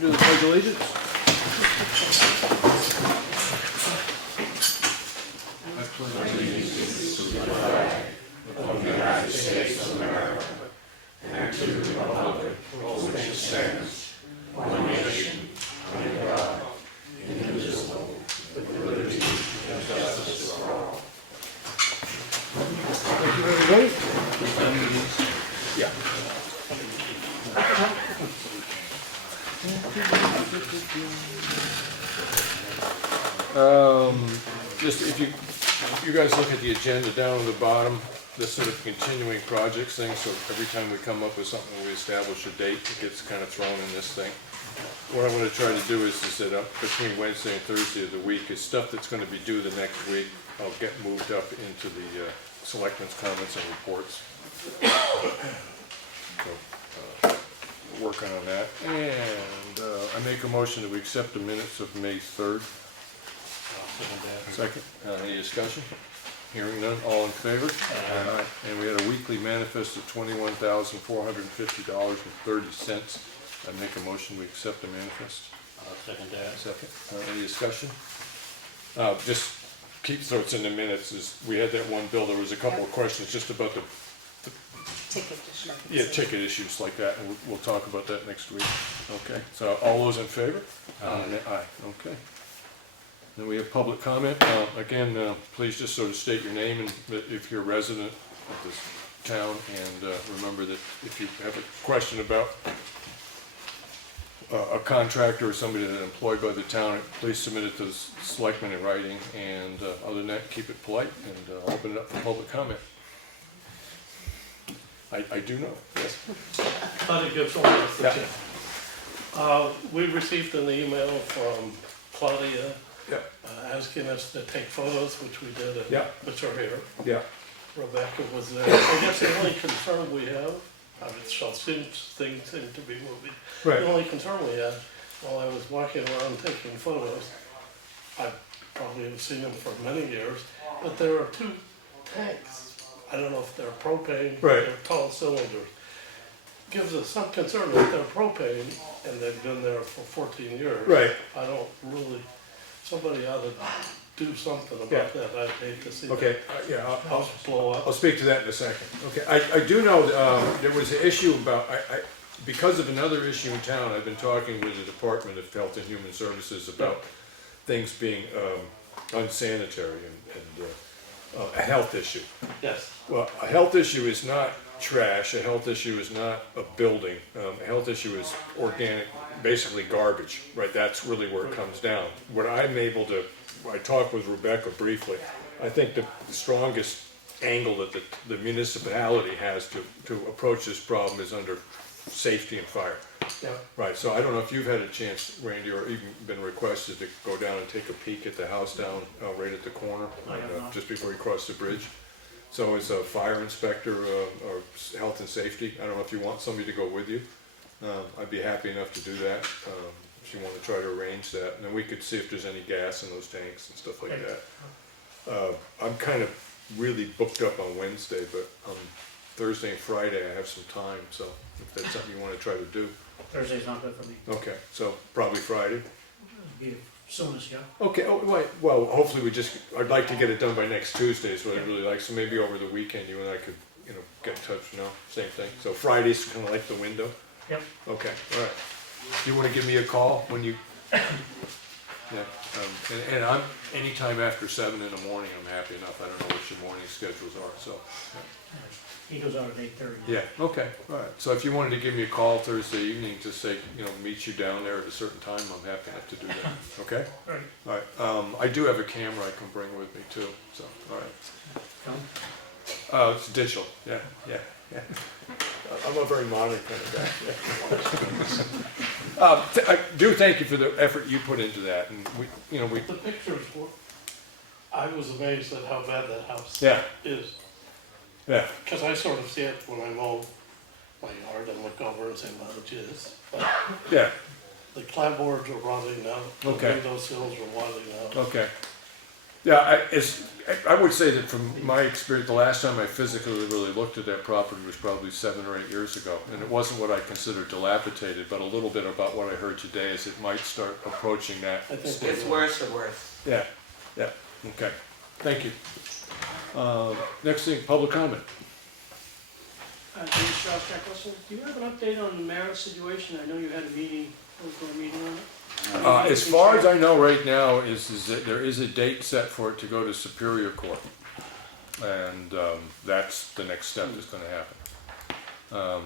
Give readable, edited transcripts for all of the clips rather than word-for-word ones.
Do the pledge of allegiance. Thank you, everybody. Yeah. Just if you guys look at the agenda down at the bottom, this sort of continuing projects thing, so every time we come up with something, we establish a date, it gets kind of thrown in this thing. What I'm going to try to do is to set up between Wednesday and Thursday of the week is stuff that's going to be due the next week. I'll get moved up into the selectmen's comments and reports. So, working on that. And I make a motion that we accept the minutes of May 3rd. Second. Any discussion? Hearing none. All in favor? Aye. And we had a weekly manifest of $21,450.30. I make a motion we accept the manifest. Second that. Second. Any discussion? Just keep, so it's in the minutes, is we had that one bill, there was a couple of questions just about the Ticket discrepancy. yeah, ticket issues like that, and we'll talk about that next week. Okay, so all those in favor? Aye. Okay. Then we have public comment. Again, please just sort of state your name and if you're a resident of this town, and remember that if you have a question about a contractor or somebody that's employed by the town, please submit it to the selectmen in writing, and other than that, keep it polite, and open it up for public comment. I do know, yes. Claudia gives a lot of Yeah. We received an email from Claudia Yeah, asking us to take photos, which we did, Yeah. which are here. yeah, Rebecca was there. I guess the only concern we have, I mean, things seem to be moving. right, The only concern we had, while I was walking around taking photos, I probably have seen them for many years, but there are two tanks. I don't know if they're propane, Right. they're tall cylinders. Gives us some concern that they're propane and they've been there for 14 years. right. I don't really, somebody ought to do something Yeah. about that. I'd hate to see Okay, that yeah, house blow I'll up. speak to that in a second. Okay, I do know, there was an issue about, because of another issue in town, I've been talking with the Department of Health and Human Services about things being unsanitary and a health issue. Yes, Well, a health issue is not trash, a health issue is not a building, a health issue is organic, basically garbage, right? That's really where it comes down. What I'm able to, I talked with Rebecca briefly, I think the strongest angle that the municipality has to approach this problem is under safety and fire. yeah. Right, so I don't know if you've had a chance, Randy, or even been requested to go down and take a peek at the house down right at the corner, just before you cross the bridge. So as a fire inspector or health and safety, I don't know if you want somebody to go with you. I'd be happy enough to do that, if you want to try to arrange that. And then we could see if there's any gas in those tanks and stuff like that. I'm kind of really booked up on Wednesday, but on Thursday and Friday I have some time, so if that's something you want to try to do. Thursday's not good for me. Okay, so probably Friday. Be soonest, yeah. Okay, oh, wait, well, hopefully I'd like to get it done by next Tuesday is what I'd really like, so maybe over the weekend you and I could, get in touch, same thing. So Friday's kind of like the window? Yep. Okay, all right. Do you want to give me a call when you, yeah, and I'm, anytime after 7 in the morning, I'm happy enough. I don't know what your morning schedules are, so. He goes out at 8:30. Yeah, okay, all right. So if you wanted to give me a call Thursday evening, just say, meet you down there at a certain time, I'm happy enough to do that, okay? Right. All right, I do have a camera I can bring with me too, so, all right. Come. It's digital, yeah. I'm a very modern kind of guy. I do thank you for the effort you put into that, and we. The pictures were, I was amazed at how bad that house Yeah, is. yeah, Because I sort of see it when I mow my yard and look over and say, well, geez. But yeah, the clapboards are rotting out. Okay. The window sills are rotting out. okay. Yeah, I would say that from my experience, the last time I physically really looked at that property was probably 7 or 8 years ago. And it wasn't what I considered dilapidated, but a little bit about what I heard today is it might start approaching that. I think Gets worse and worse. Yeah, yeah, okay. Thank you. Next thing, public comment. James Strauss, Jack Russell, do you have an update on the marriage situation? I know you had a meeting, a meeting on it. As far as I know right now is that there is a date set for it to go to Superior Court. And that's the next step that's gonna happen.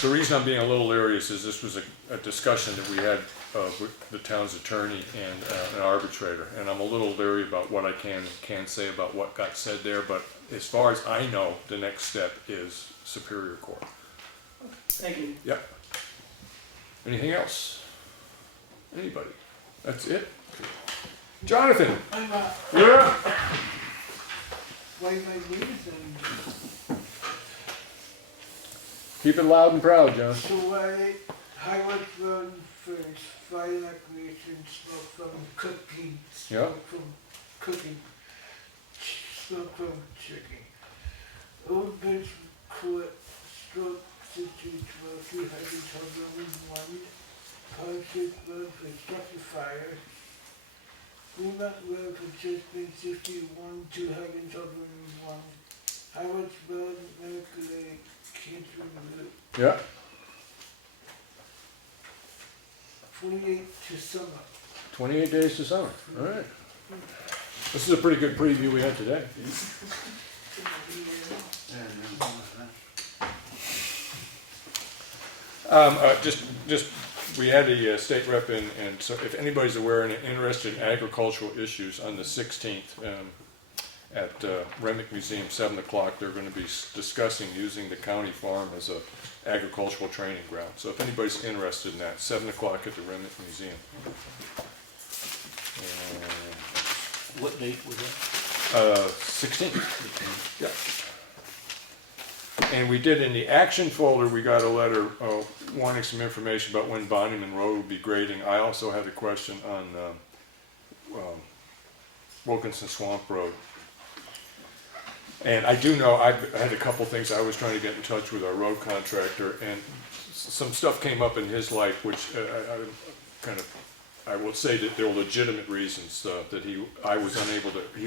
The reason I'm being a little leery is this was a discussion that we had with the town's attorney and an arbitrator. And I'm a little leery about what I can say about what got said there, but as far as I know, the next step is Superior Court. Thank you. Yep. Anything else? Anybody? That's it? Jonathan, I'm you're up. wave my leaves and Keep it loud and proud, John. so Highway Road first, Feirick recreation, smoke from cooking, Yeah. smoke from cooking, smoke from chicken. Old Bench Court, stroke 6212, 201, Township Road for structure fire. Fremont Road for Chesapeake 61, 201, Howard Road, Mercury, Canton Road, Yeah. 28 to summer. 28 days to summer. All right. This is a pretty good preview we had today. Just we had a state rep in, and so if anybody's aware and interested in agricultural issues, on the 16th at Remick Museum, 7 o'clock, they're going to be discussing using the county farm as a agricultural training ground. So if anybody's interested in that, 7 o'clock at the Remick Museum. What date was that? 16th. Yeah. And we did in the action folder, we got a letter wanting some information about when Bonnyman Road will be grading. I also had a question on Wilkinson Swamp Road. And I do know, I had a couple things, I was trying to get in touch with our road contractor, and some stuff came up in his life, which I will say that there were legitimate reasons that he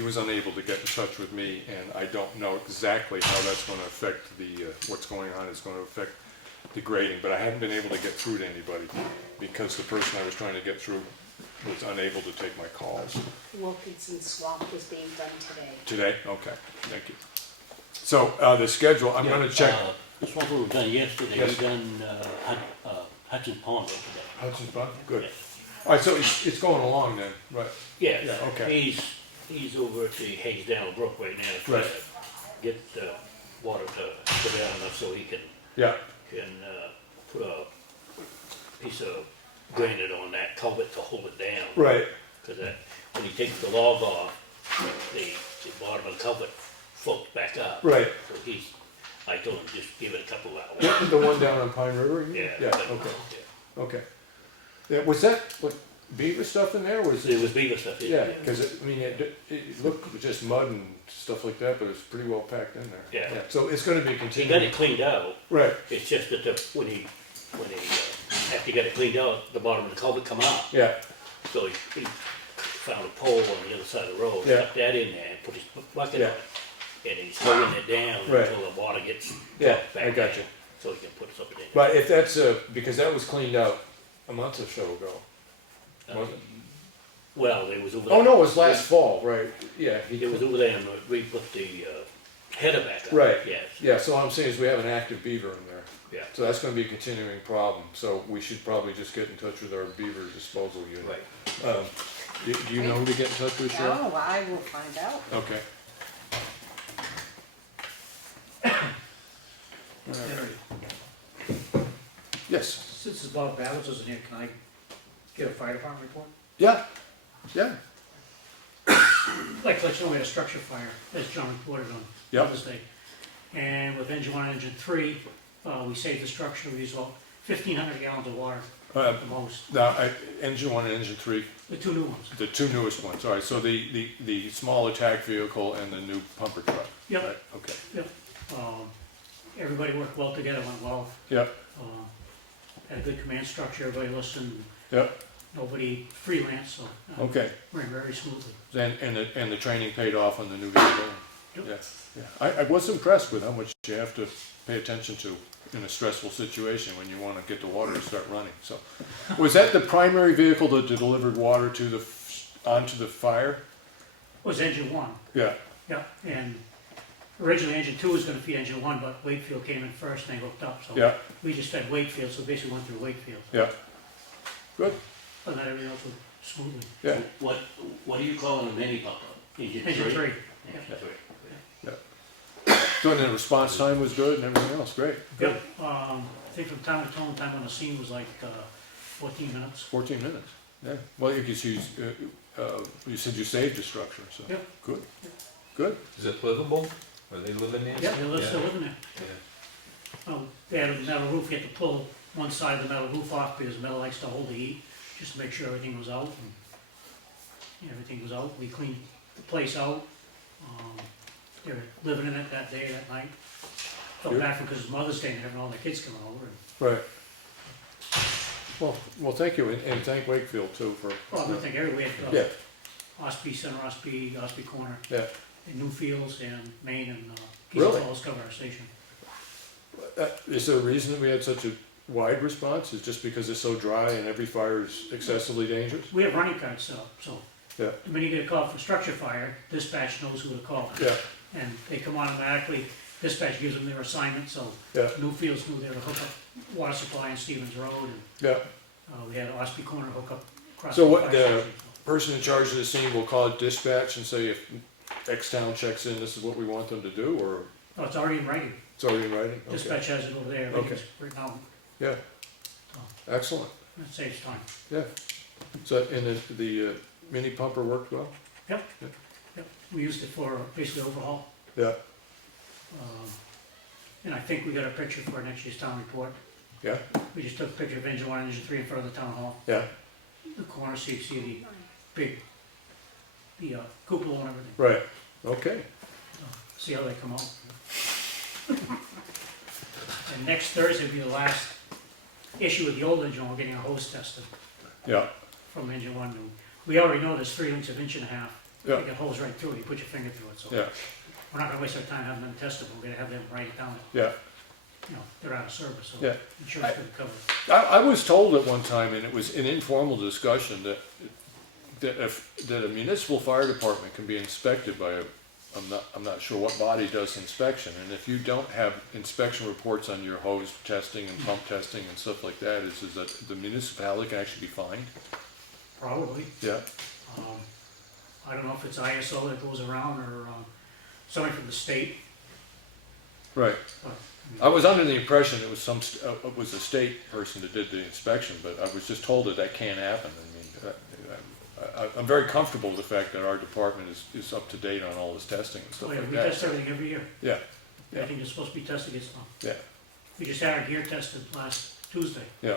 was unable to get in touch with me, and I don't know exactly how that's going to affect what's going on is going to affect the grading, but I haven't been able to get through to anybody because the person I was trying to get through was unable to take my calls. Wilkinson Swamp was being done today. Today? Okay, thank you. So the schedule, I'm going to check. This one we were done yesterday, Yes. we done Hudson Pond today. Hudson's Bond? Good. Yes. All right, so it's going along then, right? Yes. Yeah, okay. He's over at the Hayesdown Brook right now, trying Right. to get the water to go down enough so he can Yeah, put a piece of granite on that culvert to hold it down. right. Because when he takes the log off, the bottom of the culvert floats back up. Right. So I told him just give it a couple of hours. What was the one down on Pine River? you mean? Yeah. Yeah, but- okay, yeah. okay. Yeah, was that, like, beaver stuff in there, or was It it? was beaver stuff. Yeah, because it looked just mud and stuff like that, but it's pretty well packed in there. Yeah. So it's gonna be He got continuing. it cleaned out. Right, It's just that when he after he got it cleaned out, the bottom of the culvert come out. yeah, So he found a pole on the other side of the road, Yeah. stuck that in there, and put his bucket Yeah. on it. And he's holding it down Right. until the water gets yeah, dropped back I got down, you. so he can put something in. But if that's, because that was cleaned out a month or so ago, was it? Well, it was over Oh, there. no, it was last fall, right, yeah. It was over there and we put the header back up. Right. Yes, Yeah, so all I'm saying is we have an active beaver in there. yeah, So that's gonna be a continuing problem, so we should probably just get in touch with our beaver disposal unit. right. Do you know who to get in touch with, Cheryl? Oh, I will find out. Okay. Yes, Since it's Bob Battles isn't here, can I get a fire department report? yeah, yeah, Like, let's know we had a structure fire, as John reported on Yep. Thursday. And with engine 1 and engine 3, we saved the structure, we used all 1,500 gallons of water Uh, at the most, Now, engine one and engine three, the two new ones. the two newest ones, all right, so the small attack vehicle and the new pumper truck? Yep. Right, okay, Yep. Everybody worked well together, went well. yep, Had a good command structure, everybody listened, yep, nobody freelance, so okay. ran very smoothly. And the training paid off on the new vehicle? Yep. Yeah, yeah. I was impressed with how much you have to pay attention to in a stressful situation when you wanna get the water to start running, so. Was that the primary vehicle that delivered water to onto the fire? Was engine one, Yeah, yeah, and originally engine two was gonna feed engine one, but Wakefield came in first and they hooked up, so. yeah, We just fed Wakefield, so basically went through Wakefield, yeah. Good, but not everything else went smoothly. yeah, What do you call a mini pumper? Engine three? Engine three, yeah. Engine three. so and the response time was good and everything else, great, good. Yep, I think from time to time on the scene was like 14 minutes. 14 minutes, yeah. Well, you could use, you said you saved the structure, so. Yep. Good, good, Is it livable? Are they living there? Yeah, they're still living there. Yeah. They had a metal roof, you had to pull one side of the metal roof off because the metal likes to hold the heat, just to make sure everything was out. And everything was out, we cleaned the place out. They were living in it that day, that night. Felt Good. bad because it's Mother's Day and having all the kids coming over. right. Well, thank you, and thank Wakefield too for. Well, I think everywhere, Yeah, Ospey, Center Ospey, Ospey Corner, yeah. and Newfields and Maine and Really? Keystone Falls cover our station. Is there a reason that we had such a wide response? Is it just because it's so dry and every fire is excessively dangerous? We have running cards set up, so Yeah, when you get a call for structure fire, dispatch knows who to call. yeah, And they come automatically, dispatch gives them their assignment, so yeah, Newfields knew they were to hook up water supply in Stevens Road, and yeah. we had Ospey Corner hook up across. So the what fire the station, person in charge of the scene will call dispatch and say if X town checks in, this is what we want them to do, or so. Oh, it's already in writing, it's already in writing? Okay. dispatch has it over there, everything's written out, Yeah, excellent, it saves time. yeah. So, and the mini pumper worked well? Yep, we used it for basically overhaul, Yeah, and I think we got a picture for next year's town report. yeah, We just took a picture of engine one, engine three in front of the town hall, yeah, the corner, so you see the big, the cupola and everything, right, okay, see how they come out. And next Thursday will be the last issue with the old engine, we're getting a hose tested yeah, from engine one. And we already know there's 3 lengths of inch and a half. Yeah. You get hose right through it, you put your finger through it, so. yeah, We're not gonna waste our time having them tested, we're gonna have them write it down, yeah. you know, they're out of service, so. Yeah. Insurance could cover it. I was told at one time, and it was an informal discussion, that a municipal fire department can be inspected by I'm not sure what body does inspection, and if you don't have inspection reports on your hose testing and pump testing and stuff like that, is that the municipality can actually be fined? Probably. Yeah, I don't know if it's ISO that goes around or, somebody from the state, right. but. I was under the impression it was it was a state person that did the inspection, but I was just told that can't happen. I mean, I'm very comfortable with the fact that our department is up to date on all this testing and stuff Oh, yeah, like we that. test everything every year. Yeah, yeah. Everything that's supposed to be tested gets done. yeah, We just had our gear tested last Tuesday. yeah,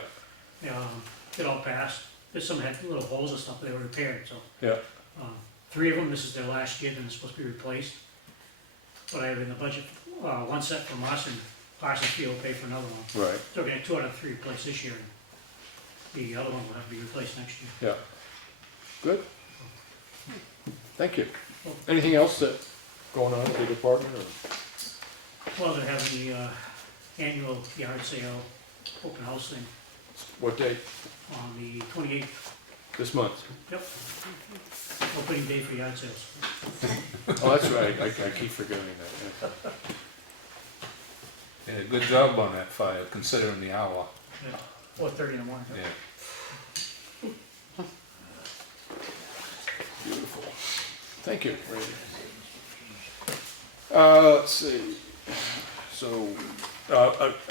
It all passed. There's some had little holes or stuff they were repaired, so. yeah, 3 of them, this is their last year, then it's supposed to be replaced. But I have in the budget, one set from us and Parsons Field will pay for another one. right, So we're gonna get 2 out of 3 replaced this year, and the other one will have to be replaced next year. yeah. Good. Thank you. Anything else that going on at the department, or Well, they're having the annual yard sale, open house thing what date? on the 28th. This month? Yep. Opening day for yard sales. Oh, that's right, I keep forgetting that, yeah. Yeah, good job on that fire, considering the hour. Yeah, 4:30 in the morning. Yeah. Beautiful. Thank you. Let's see. So,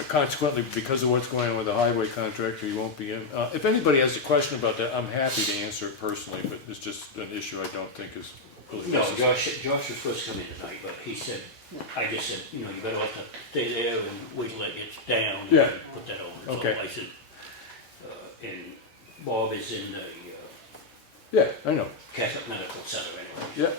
consequently, because of what's going on with the highway contractor, you won't be in. If anybody has a question about that, I'm happy to answer it personally, but it's just an issue I don't think is really No, necessary. Josh was supposed to come in tonight, but he said I just said, you know, you better have to stay there and wait till it gets down and Yeah. put that on. Okay. So I said, and Bob is in the Yeah, I know. Catholic Medical Center anyway. Yeah.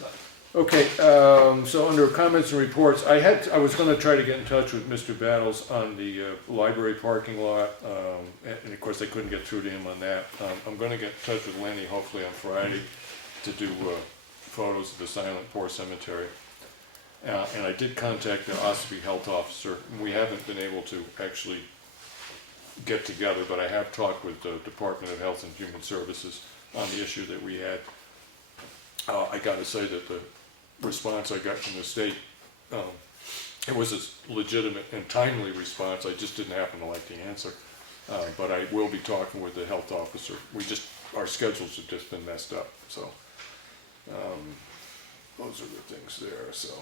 But Okay, so under comments and reports, I was gonna try to get in touch with Mr. Battles on the library parking lot, and of course I couldn't get through to him on that. I'm gonna get in touch with Lenny hopefully on Friday to do photos of the Silent Poor Cemetery. And I did contact the Espie health officer. We haven't been able to actually get together, but I have talked with the Department of Health and Human Services on the issue that we had. I gotta say that the response I got from the state, it was a legitimate and timely response. I just didn't happen to like the answer. But I will be talking with the health officer. Our schedules have just been messed up, so. Those are the things there, so.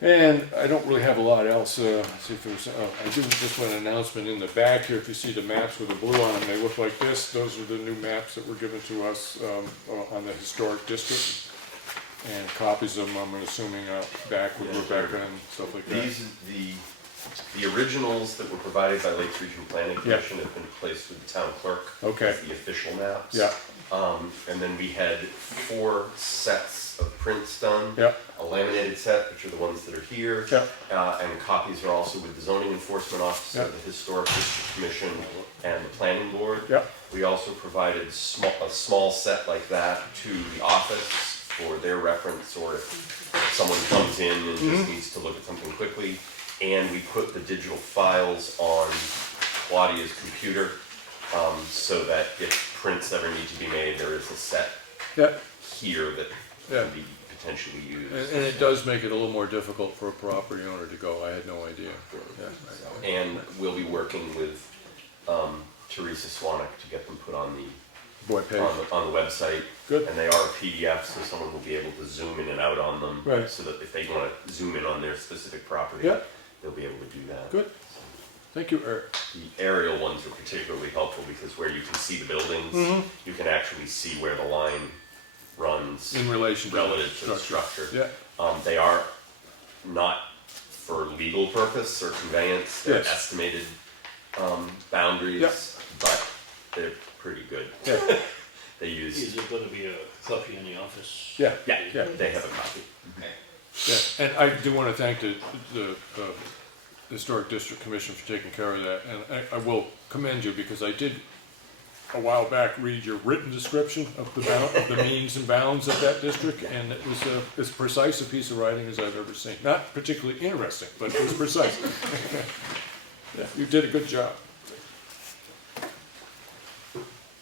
And I don't really have a lot else. See if there's, I do just want an announcement in the back here. If you see the maps with the blue on them, they look like this. Those are the new maps that were given to us on the historic district. And copies of them, I'm assuming, back with Rebecca and stuff like that. The originals that were provided by Lakes Region Planning Commission have been placed with the town clerk. Okay. As the official maps. Yeah. And then we had 4 sets of prints done. Yeah. A laminated set, which are the ones that are here. Yeah. And copies are also with the zoning enforcement officer, Yeah. the historic district commission, and the planning board. Yeah. We also provided a small set like that to the office for their reference, or if someone comes in and just needs to look at something quickly. And we put the digital files on Claudia's computer, so that if prints ever need to be made, there is a set Yeah. here that Yeah. can be potentially used. And it does make it a little more difficult for a property owner to go. I had no idea. Yeah. And we'll be working with Teresa Swanek to get them put on the Boy, page. on the website. Good. And they are a PDF, so someone will be able to zoom in and out on them. Right. So that if they want to zoom in on their specific property, Yeah. they'll be able to do that. Good. Thank you, Eric. The aerial ones are particularly helpful because where you can see the buildings, you can actually see where the line runs In relation to relative to the structure. Yeah. They are not for legal purpose or conveyance, they're Yes. estimated boundaries, Yeah. but they're pretty good. Yeah. They use, is there gonna be a copy in the office? Yeah. yeah, Yeah. they have a copy. Yeah. And I do want to thank the Historic District Commission for taking care of that. And I will commend you because I did a while back read your written description of the means and bounds of that district, and it was as precise a piece of writing as I've ever seen. Not particularly interesting, but it was precise. Yeah, you did a good job.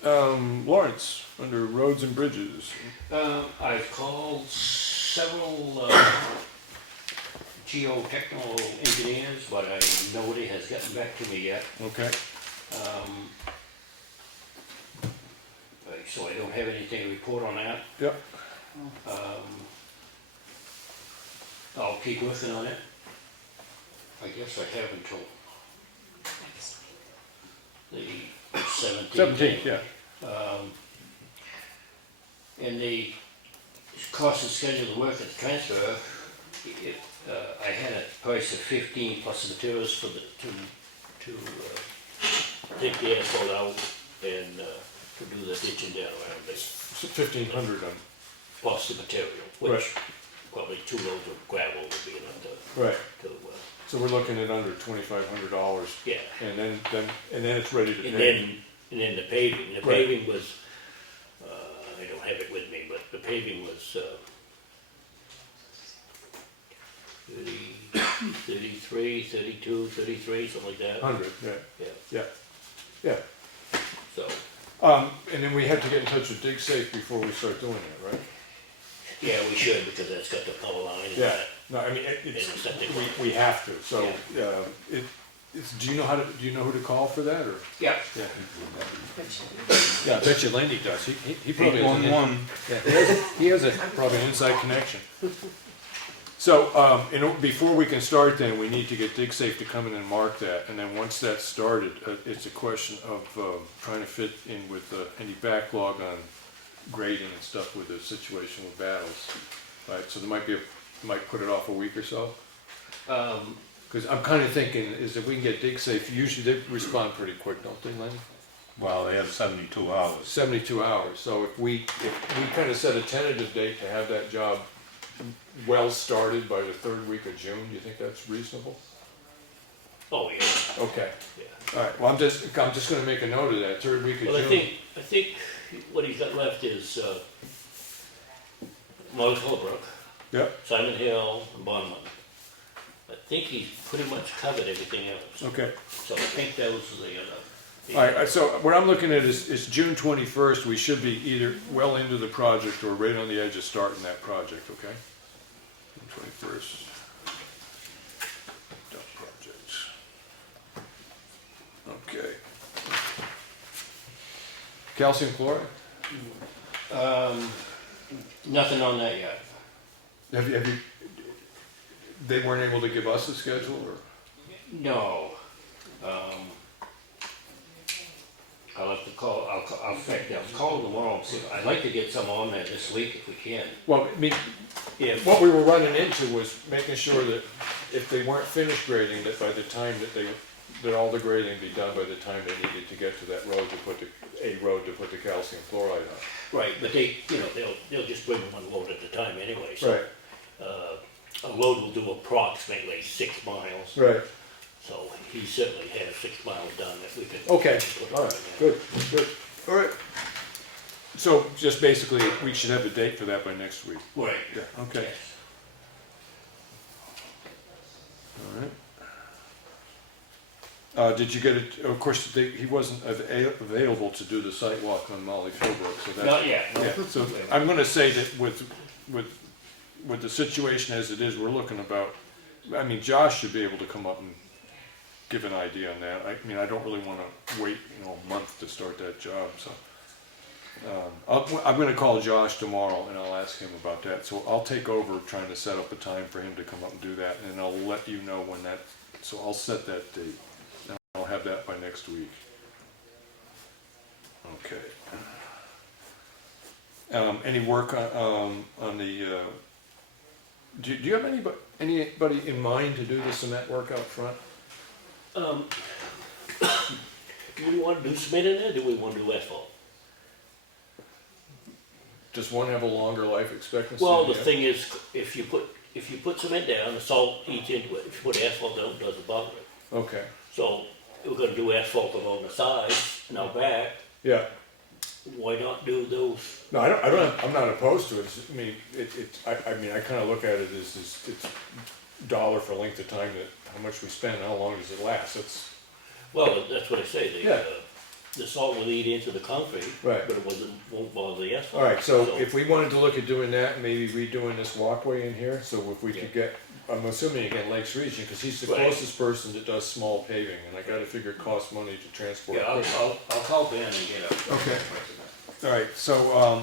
Lawrence, under roads and bridges. I've called several geotechnical engineers, but nobody has gotten back to me yet. Okay. So I don't have anything to report on that. Yep. I'll keep working on it. I guess I have until the 17th. 17th, yeah. And the cost and schedule of work at the transfer, I had a price of 15 plus materials for to take the asphalt out and to do the ditching down around it, 1,500 on. plus the material, Right. which probably 2 loads of gravel would be enough Right. to So we're looking at under $2,500, yeah. and then it's ready to And pay. then the paving, Right. paving was, I don't have it with me, but the paving was 33, 32, 33, something like that. 100, yeah, Yeah, yeah. so, And then we have to get in touch with DigSafe before we start doing it, right? yeah, we should, because that's got the power line and Yeah. that. No, I mean, And the septic. we have to, so, do you know who to call for that, or? Yeah. Yeah. Yeah, I bet you Lenny does, he probably has an 811. Yeah, he has probably an inside connection. So, before we can start then, we need to get DigSafe to come in and mark that, and then once that's started, it's a question of trying to fit in with any backlog on grading and stuff with the situation with Battles. Right, so there might be a might put it off a week or so? Um, Because I'm kind of thinking is if we can get dig safe, usually they respond pretty quick, don't they, Lenny? Well, they have 72 hours. 72 hours, so if we kind of set a tentative date to have that job well started by the third week of June, do you think that's reasonable? oh, yeah, Okay, yeah. all right, well, I'm just gonna make a note of that, third week of Well, June. I think what he's got left is, North Holbrook, Yep, Simon Hill, and Bonneman. I think he's pretty much covered everything else, okay. so I think those are the. All right, so what I'm looking at is June 21st, we should be either well into the project or right on the edge of starting that project, okay? June 21st. Dump projects. Okay. Calcium chloride? Nothing on that yet. Have you, they weren't able to give us a schedule or? No. I'll have to call, in fact, I'll call tomorrow and see, I'd like to get some on there this week if we can. Well, I mean, If, what we were running into was making sure that if they weren't finished grading, that by the time that all the grading be done by the time they needed to get to that road to put the calcium chloride on. right, but they, they'll just bring one load at a time anyway, so. Right, A load will do approximately 6 miles, right. so he certainly had 6 miles done that we could. Okay, put all on right, there. good, all right. So just basically, we should have a date for that by next week. Right. Yeah, okay, Yes. all right. Did you get it, of course, he wasn't available to do the site walk on Molly Philbrook, so that's. Not yet, no. Yeah, so I'm gonna say that with the situation as it is, we're looking about, I mean, Josh should be able to come up and give an idea on that. I mean, I don't really wanna wait, a month to start that job, so. I'm gonna call Josh tomorrow and I'll ask him about that, so I'll take over trying to set up a time for him to come up and do that, and I'll let you know when that, so I'll set that date. And I'll have that by next week. Okay. Any work on the, do you have anybody in mind to do the cement work out front? Do we want to do cement in there, or do we want to do asphalt? Does one have a longer life expectancy? Well, the than thing is, if you put cement down, the salt eats into it, if you put asphalt down, it doesn't bother it. the other? Okay, So, we're gonna do asphalt along the sides, and out back, yeah. why not do those? No, I'm not opposed to it. I mean, I kind of look at it as it's dollar for length of time that, how much we spend, how long does it last? Well, that's what I say, Yeah. The salt will eat into the concrete, Right. but it won't bother the asphalt. All right, so if we wanted to look at doing that, maybe redoing this walkway in here, so if we could get, I'm assuming again Lakes Region, because he's the Right. closest person that does small paving, and I gotta figure it costs money to transport. Yeah, equipment. I'll call Ben and get a. Okay. All right, so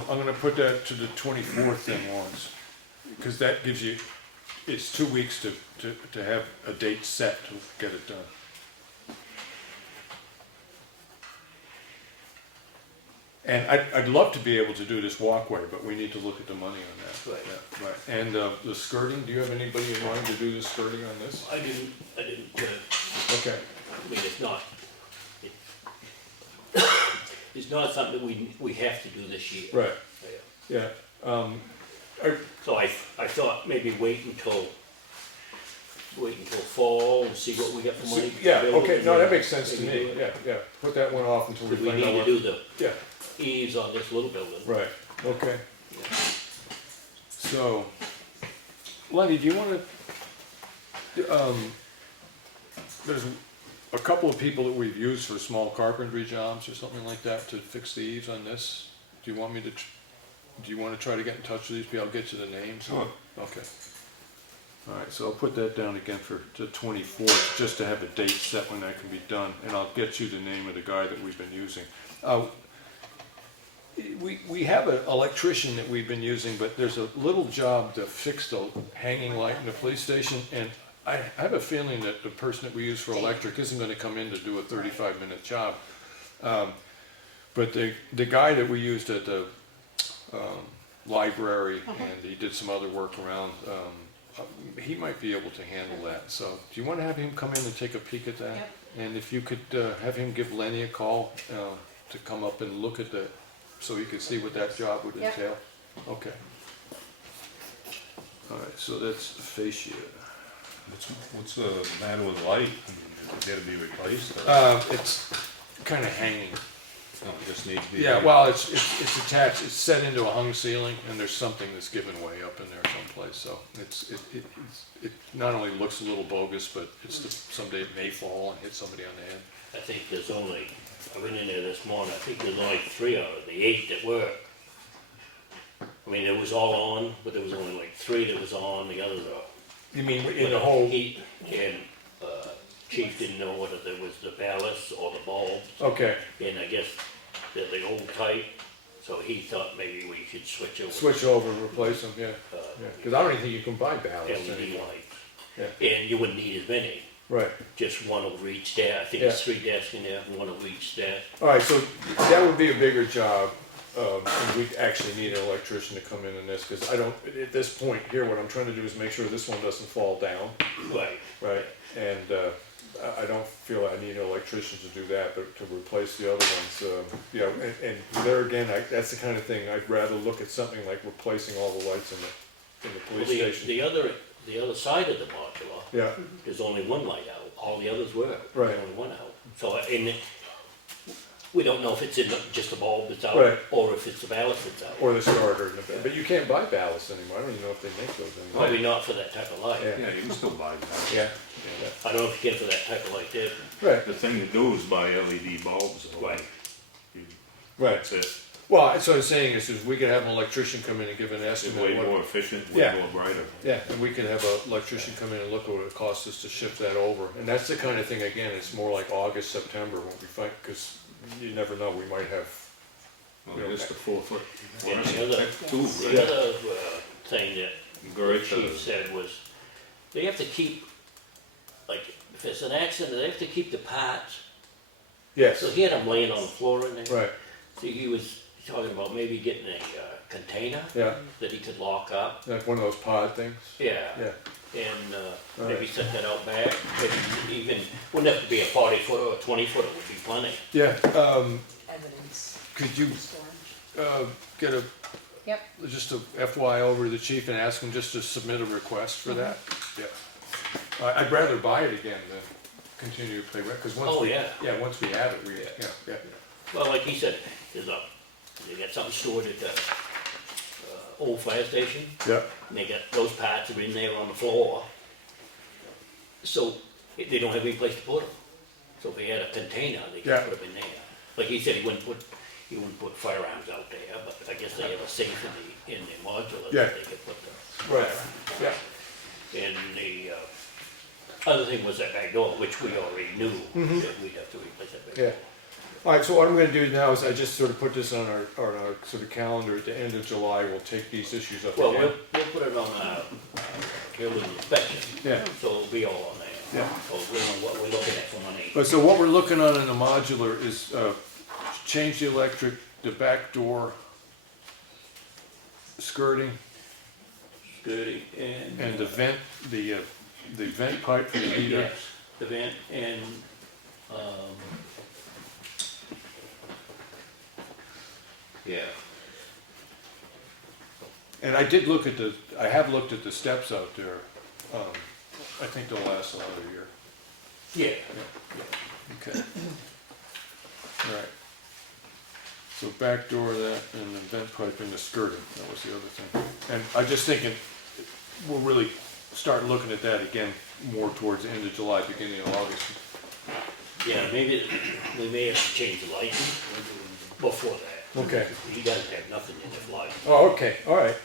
I'm gonna put that to the 24th then, Lawrence, because that gives you, it's 2 weeks to have a date set to get it done. And I'd love to be able to do this walkway, but we need to look at the money on that. Right. Yeah, right. And the skirting, do you have anybody in mind to do the skirting on this? I didn't, Okay, I mean, it's not something that we have to do this year. right, Yeah. yeah. So I thought maybe wait until fall and see what we got for money. to Yeah, build okay, and no, then that makes sense to maybe me, do yeah, it. yeah. Put that one off until we Because we find out need to what. do the Yeah, eaves on this little building. right, okay. So, Lenny, do you wanna, there's a couple of people that we've used for small carpentry jobs or something like that to fix the eaves on this. Do you want me to, do you wanna try to get in touch with these people? I'll get you the names. Sure. Okay. All right, so I'll put that down again for the 24th, just to have a date set when that can be done, and I'll get you the name of the guy that we've been using. We have an electrician that we've been using, but there's a little job to fix the hanging light in the police station, and I have a feeling that the person that we use for electric isn't gonna come in to do a 35-minute job. But the guy that we used at the library, and he did some other work around, he might be able to handle that, so do you wanna have him come in and take a peek at that? Yep. And if you could, have him give Lenny a call, to come up and look at that, so he could see what that job would Yep. entail? Okay. Alright, so that's fascia. What's the matter with light? I mean, does it gotta be replaced? Or It's kinda hanging. no, it just needs to be. Yeah, well, it's attached, it's set into a hung ceiling, and there's something that's given way up in there someplace, so it not only looks a little bogus, but someday it may fall and hit somebody on the head. I think there's only, I went in there this morning, I think there's only 3 out of the 8 that work. I mean, it was all on, but there was only like 3 that was on, the others are. You mean in the whole? And, Chief didn't know whether there was the ballast or the bulbs, Okay, and I guess they're the old type, so he thought maybe we should switch over. switch over, replace them, yeah, uh, yeah, cause I don't even think you can buy ballast LED anymore. lights. Yeah. And you wouldn't need as many, Right, just one over each desk, I think it's 3 desks in there, one over each desk. alright, so that would be a bigger job, and we actually need an electrician to come in this, cause I don't, at this point here, what I'm trying to do is make sure this one doesn't fall down. Right. Right, and I don't feel I need an electrician to do that, but to replace the other ones, you know, and there again, that's the kind of thing, I'd rather look at something like replacing all the lights in the Well, police the, station. the other side of the modular, Yeah, there's only one light out, all the others work, Right. there's only one out. So, and we don't know if it's in just the bulb that's out, Right. or if it's the ballast that's out. or the starter, but you can't buy ballast anymore, I don't even know if they make those anymore. Probably not for that type of light. Yeah. Yeah, you can still buy that. Yeah, I don't know if you can for that type of light there. right, The thing to do is buy LED bulbs. or Right. you- right, That's it. well, that's what I'm saying, is we could have an electrician come in and give an It's estimate. way what- more efficient, way Yeah. more brighter. Yeah, and we could have an electrician come in and look at what it costs us to shift that over, and that's the kind of thing, again, it's more like August, September, when we find, cause you never know, we might have, Well, just a 4-foot. And the other, Too, the right? other thing that the Great, chief said was, they have to keep, like, if it's an accident, they have to keep the parts. yes, So he had them laying on the floor in there. right, So he was talking about maybe getting a container yeah, that he could lock up. like one of those pod things, Yeah. yeah, And Alright. maybe set that out back, but even, wouldn't have to be a 40-footer or a 20-footer, would be plenty. yeah, Evidence could you, storage. get a, Yep. just a FY over to the chief and ask him just to submit a request for that? Yeah. I'd rather buy it again than continue to pay rent, cause once Oh, we, yeah. yeah, once we have it, we, yeah. Well, like he said, they got something stored at the old fire station, Yeah, and they got, those parts are in there on the floor. So, they don't have any place to put them. So if they had a container, they Yeah. could put them in there. Like he said, he wouldn't put firearms out there, but I guess they have a safe in the modular Yeah. that they could put the right, firearms. yeah, And the other thing was that back door, which we already knew, that we'd have to replace that back door. yeah. Alright, so what I'm gonna do now is I just sort of put this on our sort of calendar, at the end of July, we'll take these issues up Well, again. we'll put it on our yearly inspection, Yeah, so it'll be all on there. Yeah. So we'll know what we're looking at for money. but so what we're looking on in the modular is, change the electric, the back door skirting, Skirting and the vent, the vent pipe for the heater. Yes, the vent and, yeah, And I did look at I have looked at the steps out there, I think they'll last another year. yeah. Okay. Right. So back door that, and the vent pipe and the skirting, that was the other thing. And I'm just thinking, we'll really start looking at that again more towards the end of July, beginning of August. Yeah, maybe we may have to change the lighting before that. Okay. He doesn't have nothing in his light. Oh, okay, all right,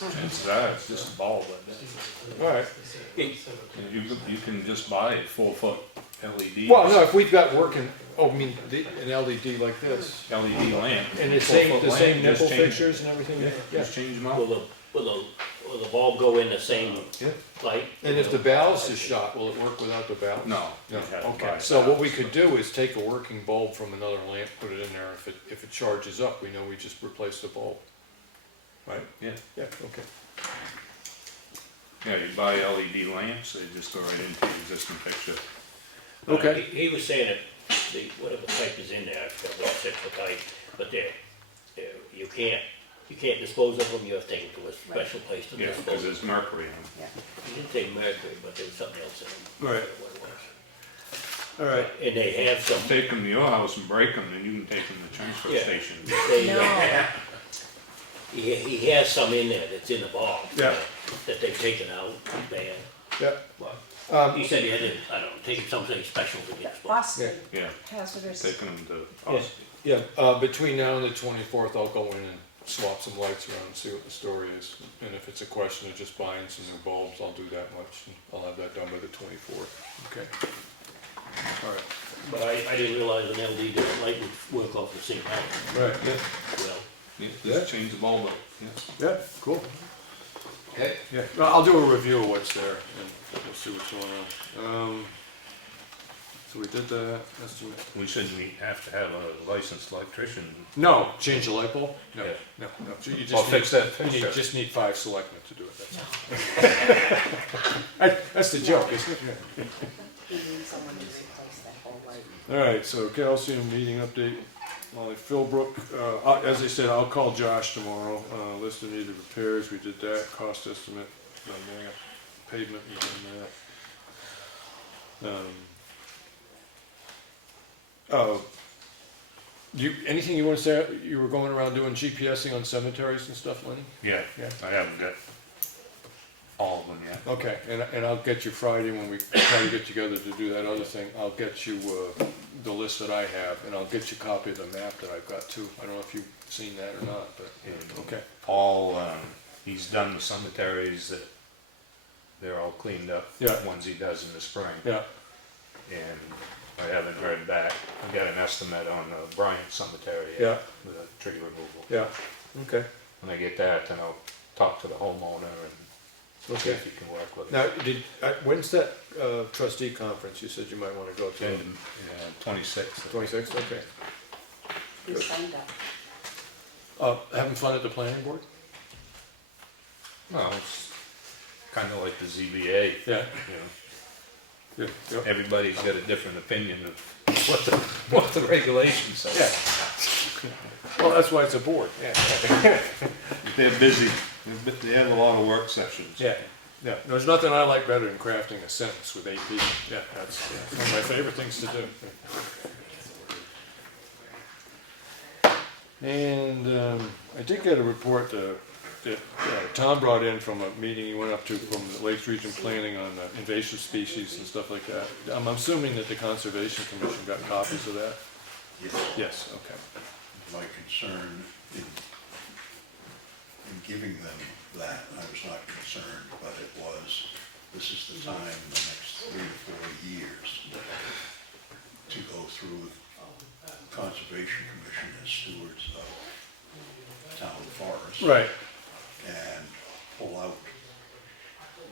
Chances are, it's just a bulb, but all right. you can just buy a 4-foot LED. Well, no, if we've got working, oh, I mean, an LED like this, LED lamp. and the 4-foot same lamp, just nipple change- fixtures and everything, Yeah, yeah. just change them out. Will the bulb go in the same Yeah. light? And if the ballast is shot, will it work without the ballast? No. No, you have to buy okay, a so what we ballast. could do is take a working bulb from another lamp, put it in there, if it charges up, we know we just replace the bulb. Right? Yeah. Yeah, okay. Yeah, you buy LED lamps, they just go right into the existing fixture. Okay. He was saying that whatever pipe is in there, I forgot what 6 foot pipe, but you can't dispose of them, you have to take them to a special place to Yeah, dispose because of there's them. mercury in them. Yeah. He didn't say mercury, but there was something else in them. Right. What it was. All right. And they have some, Take them to your house and break them, then you can take them to the transfer Yeah. station. No. he has some in there that's in the bog. Yeah. That they've taken out, banned. Yeah. But he said he had to, I don't know, take him someplace special to get disposed. Austin, Yeah, hazardous. taking them to Yeah. us. Yeah, between now and the 24th, I'll go in and swap some lights around and see what the story is. And if it's a question of just buying some new bulbs, I'll do that much. And I'll have that done by the 24th. Okay. All right. But I didn't realize an LED light would work off the same height. Right, yeah. Well, Yeah, Yeah. just change the bulb out, yeah. Yeah, cool. okay. Yeah, well, I'll do a review of what's there and we'll see what's going on. So we did that, estimate. We shouldn't have to have a licensed electrician. No, change the light bulb? No, Yeah. no, no. So you Or just fix need, that fixture. just need 5 selectmen to do it, that's all. That's the joke, isn't it? Yeah. We need someone to replace that whole light. All right, so calcium meeting update, Molly Philbrook, as I said, I'll call Josh tomorrow, list of needed repairs, we did that, cost estimate, done that, pavement, we done that. Anything you wanna say, you were going around doing GPSing on cemeteries and stuff, Lenny? Yeah, Yeah. I haven't got all of them yet. Okay, and I'll get you Friday when we try to get together to do that other thing, I'll get you, the list that I have, and I'll get you a copy of the map that I've got too. I don't know if you've seen that or not, but, okay. All, he's done the cemeteries that they're all cleaned up. Yeah. Ones he does in the spring. Yeah, And I haven't heard back. I got an estimate on Bryant Cemetery. Yeah. With a tree removal. yeah, okay. When I get that, then I'll talk to the homeowner and see Okay. if he can work with it. Now, when's that trustee conference you said you might wanna go to? And, 26th. 26th, okay. Who signed up? Having fun at the planning board? Well, it's kind of like the ZBA, Yeah, you know. yeah, yeah. Everybody's got a different opinion of what the regulations say. Yeah. Well, that's why it's a board, yeah. They're busy. They have a lot of work sessions. Yeah, yeah, there's nothing I like better than crafting a sentence with 8 people. Yeah, that's one of my favorite things to do. And I did get a report that Tom brought in from a meeting he went up to from the Lakes Region Planning on invasive species and stuff like that. I'm assuming that the Conservation Commission got copies of that? Yes, Yes, okay. my concern in giving them that, I was not concerned, but it was, this is the time in the next 3 to 4 years to go through Conservation Commission as stewards of town forests. Right, And pull out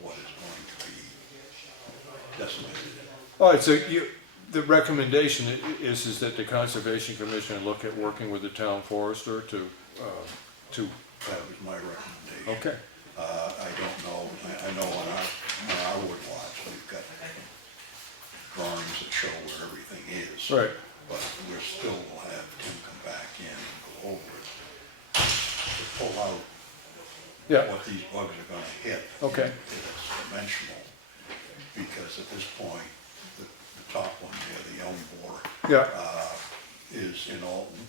what is going to be decimated. all right, so the recommendation is that the Conservation Commission look at working with the town forester to, That was my recommendation. okay, I don't know, I know on our wood lots, we've got drawings that show where everything is. right, But we're still will have Tim come back in and go over it. To pull out yeah, what these bugs are gonna hit. Okay. It's dimensional, because at this point, the top one here, the elm borer, yeah, is in Alton.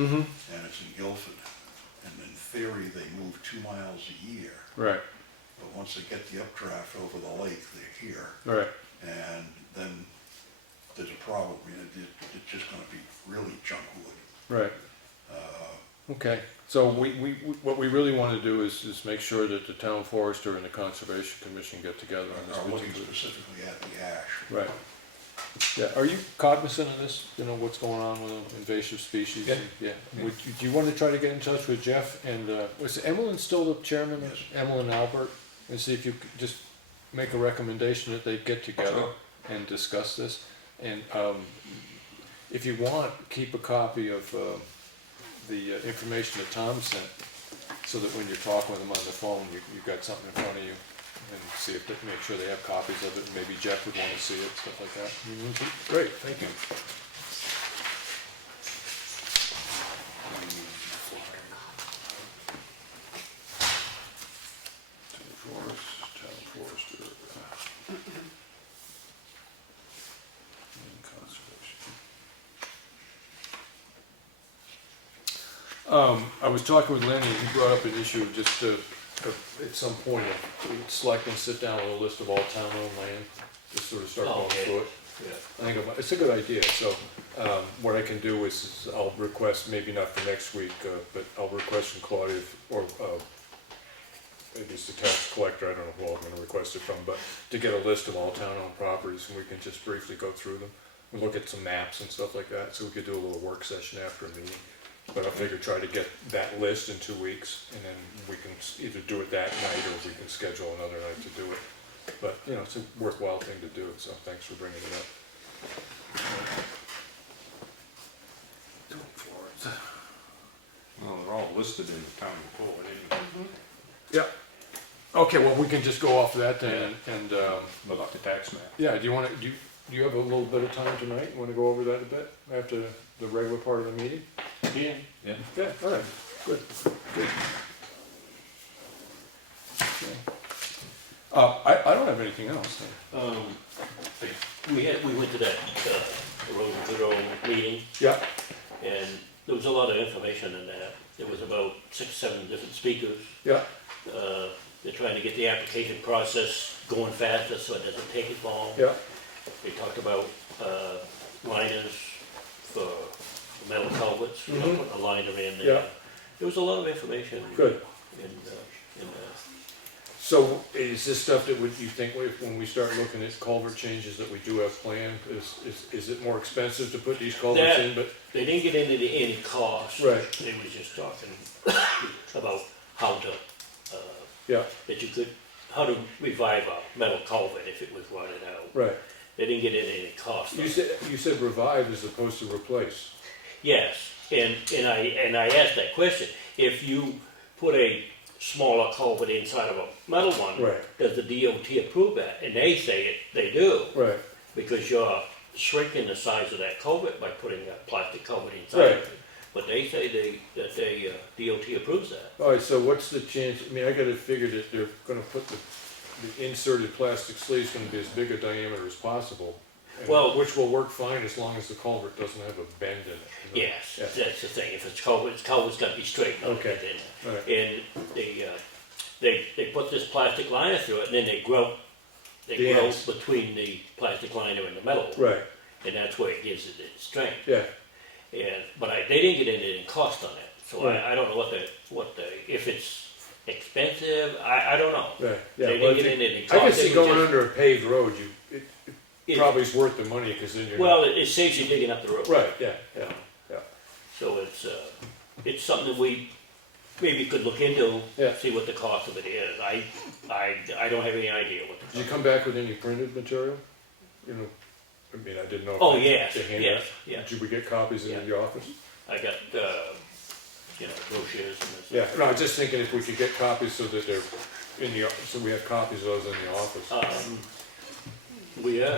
mm-hmm, And it's in Guilford. And in theory, they move 2 miles a year. right, But once they get the updraft over the lake, they're here. right, And then there's a problem, it's just gonna be really junk wood. right. Okay, so what we really wanna do is make sure that the town forester and the Conservation Commission get together on this Are looking particular. specifically at the ash. Right. Yeah, are you cognizant of this, you know, what's going on with invasive species? Yeah. Yeah, do you wanna try to get in touch with Jeff and, was Emmeline still the chairman? Yes. Emmeline Albert, and see if you could just make a recommendation that they get together Sure. and discuss this. And, if you want, keep a copy of, the information that Tom sent, so that when you're talking with him on the phone, you've got something in front of you. and see if, make sure they have copies of it, and maybe Jeff would wanna see it, stuff like that. Great, thank you. Town forester. And conservation. I was talking with Lenny, he brought up an issue just at some point, selectmen sit down with a list of all town-owned land, just sort of start Oh, going okay. through it. Yeah. I think it's a good idea, so, what I can do is I'll request, maybe not for next week, but I'll request from Claudia, or, maybe it's the tax collector, I don't know who I'm gonna request it from, but to get a list of all town-owned properties, and we can just briefly go through them. We look at some maps and stuff like that, so we could do a little work session after a meeting. But I figure try to get that list in 2 weeks, and then we can either do it that night, or we can schedule another night to do it. But, you know, it's a worthwhile thing to do, so thanks for bringing it up. Well, they're all listed in the town report, anyway. Yeah. Okay, well, we can just go off of that then, and, Look up the tax map. yeah, do you have a little bit of time tonight? You wanna go over that a bit, after the regular part of the meeting? Yeah. Yeah, all right, good. Okay. I don't have anything else. We went to that, Road and Good Old meeting, Yeah, and there was a lot of information in that. There was about 6, 7 different speakers. yeah, They're trying to get the application process going faster so it doesn't take as long. yeah, They talked about liners for metal culverts, you know, Mhm. putting a liner in there. Yeah. There was a lot of information. good. In So is this stuff that you think when we start looking at culvert changes that we do have planned, is it more expensive to put these culverts in, but? They didn't get into any cost. Right. They were just talking about how to, Yeah, that you could, how to revive a metal culvert if it was running out. right. They didn't get into any cost. You said revive as opposed to replace. Yes, and I asked that question. If you put a smaller culvert inside of a metal one, Right. does the DOT approve that? And they say they do, Right, because you're shrinking the size of that culvert by putting a plastic culvert inside. Right. it. But they say that DOT approves that. all right, so what's the chance, I mean, I gotta figure that they're gonna put the inserted plastic sleeve's gonna be as big a diameter as possible. and- Well- Which will work fine as long as the culvert doesn't have a bend in it. you know? Yes, Yeah. that's the thing. If it's culvert's gotta be straight. not Okay. thin. Right. And they put this plastic liner through it, and then they grout The ends. between the plastic liner and the metal. Right, And that's where it gives it its strength. yeah, But they didn't get into any cost on it, so Right. I don't know if it's expensive, I don't know. right, yeah. They well, didn't get into any I cost. can They see were going just- under a paved road, it it- probably is worth the money, cause then you're. Well, it saves you digging up the road. Right, yeah, yeah, yeah. So it's something that we maybe could look into, Yeah. see what the cost of it is. I don't have any idea what the Did you cost. come back with any printed material? You know, I mean, I didn't know. if Oh, they- yes, they handed yes, it. yeah. Did we get copies in Yeah. your office? I got, brochures and this. Yeah, no, I was just thinking if we could get copies so that they're in the, so we have copies of those in the office. I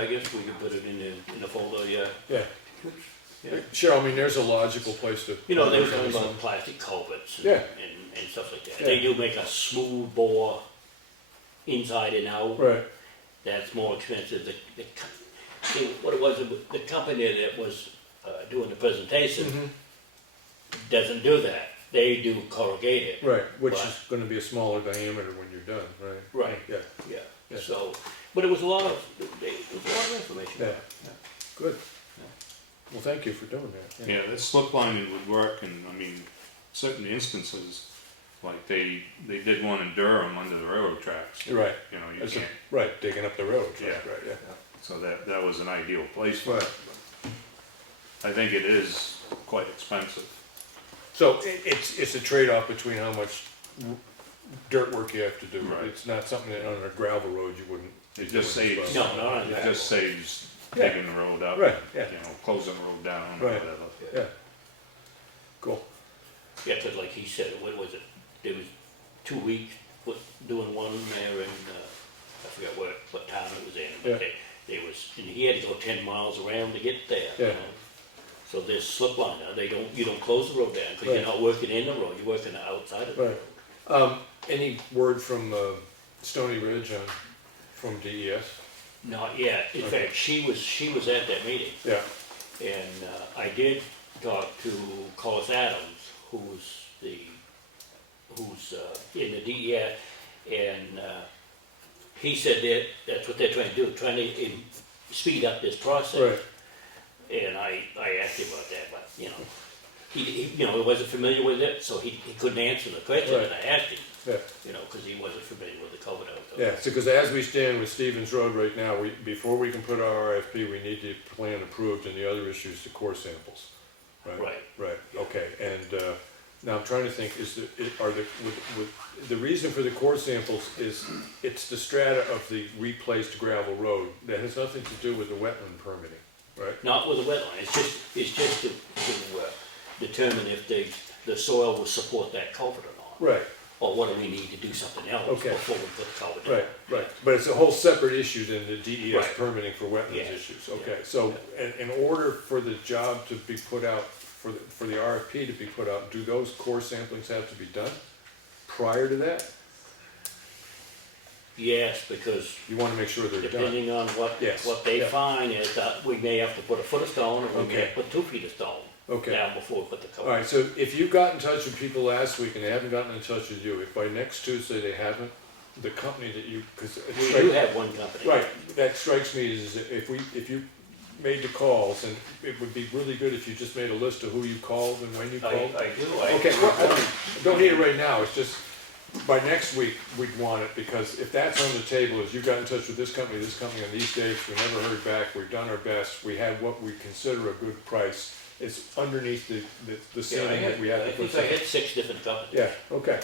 guess we could put it in the folder, yeah. Yeah, Yeah. Cheryl, I mean, there's a logical place to. You know, they were talking about plastic culverts and, Yeah. and stuff like that. Yeah. They do make a smooth bore inside and out. Right, That's more expensive. See, what it was, the company that was doing the presentation Mhm. doesn't do that. They do corrugated. right, which But- is gonna be a smaller diameter when you're done, right? Right. Yeah, Yeah. Yeah. So, but it was a lot of information. yeah, good. Well, thank you for doing that. Yeah, that slip lining would work in, I mean, certain instances, like they did one in Durham under the railroad tracks. Right, You know, you That's a- can't, right, digging up the road, right, Yeah. right, yeah. so that was an ideal place for Right. it. I think it is quite expensive. So it's a trade-off between how much dirt work you have to do. Right. It's not something that on a gravel road you wouldn't. It be just doing as saves, well. No, it just saves Yeah. digging the road up. Right, yeah. You know, closing the road down or Right. whatever. Yeah. Cool. Yeah, because like he said, what was it? There was 2 weeks doing one there in I forgot what town it was in, Yeah. but they was, and he had to go 10 miles around to get there, you Yeah. know. So this slip line, you don't close the road down, because Right. you're not working in the road, you're working outside of the Right. road. Any word from Stony Ridge from DES? Not yet, in Okay. fact, she was at that meeting, Yeah, and I did talk to Collis Adams, who's in the DES, and he said that that's what they're trying to do, trying to speed up this process. right, And I asked him about that, but, you know, he wasn't familiar with it, so he couldn't answer the question Right. that I asked him, yeah. you know, because he wasn't familiar with the culvert out there. Yeah, so because as we stand with Stevens Road right now, before we can put our RFP, we need the plan approved, and the other issue is the core samples. Right. Right, okay, and now I'm trying to think, the reason for the core samples is, it's the strata of the replaced gravel road, that has nothing to do with the wetland permitting, right? Not with the wetline, it's just to determine if the soil will support that culvert or not. Right, Or what do we need to do something else Okay. before we put the culvert down. right, but it's a whole separate issue than the DES Right. permitting for wetlands Yeah. issues, okay, so, in order for the job to be put out, for the RFP to be put out, do those core samplings have to be done prior to that? Yes, because You wanna make sure they're done. depending on Yes, what they yeah. find is that we may have to put a foot of stone, or we may Okay. have to put 2 feet of stone Okay. down before we put the All culvert. right, so if you got in touch with people last week and they haven't gotten in touch with you, if by next Tuesday they haven't, the company that you, because. We do have one company. Right, that strikes me as if you made the calls, and it would be really good if you just made a list of who you called and when you I called. do. Okay, well, I don't need it right now, it's just, by next week, we'd want it, because if that's on the table, is you got in touch with this company on these dates, we never heard back, we've done our best, we had what we consider a good price, it's underneath the Yeah, ceiling that we have to I put. think I had 6 different companies. Yeah, okay.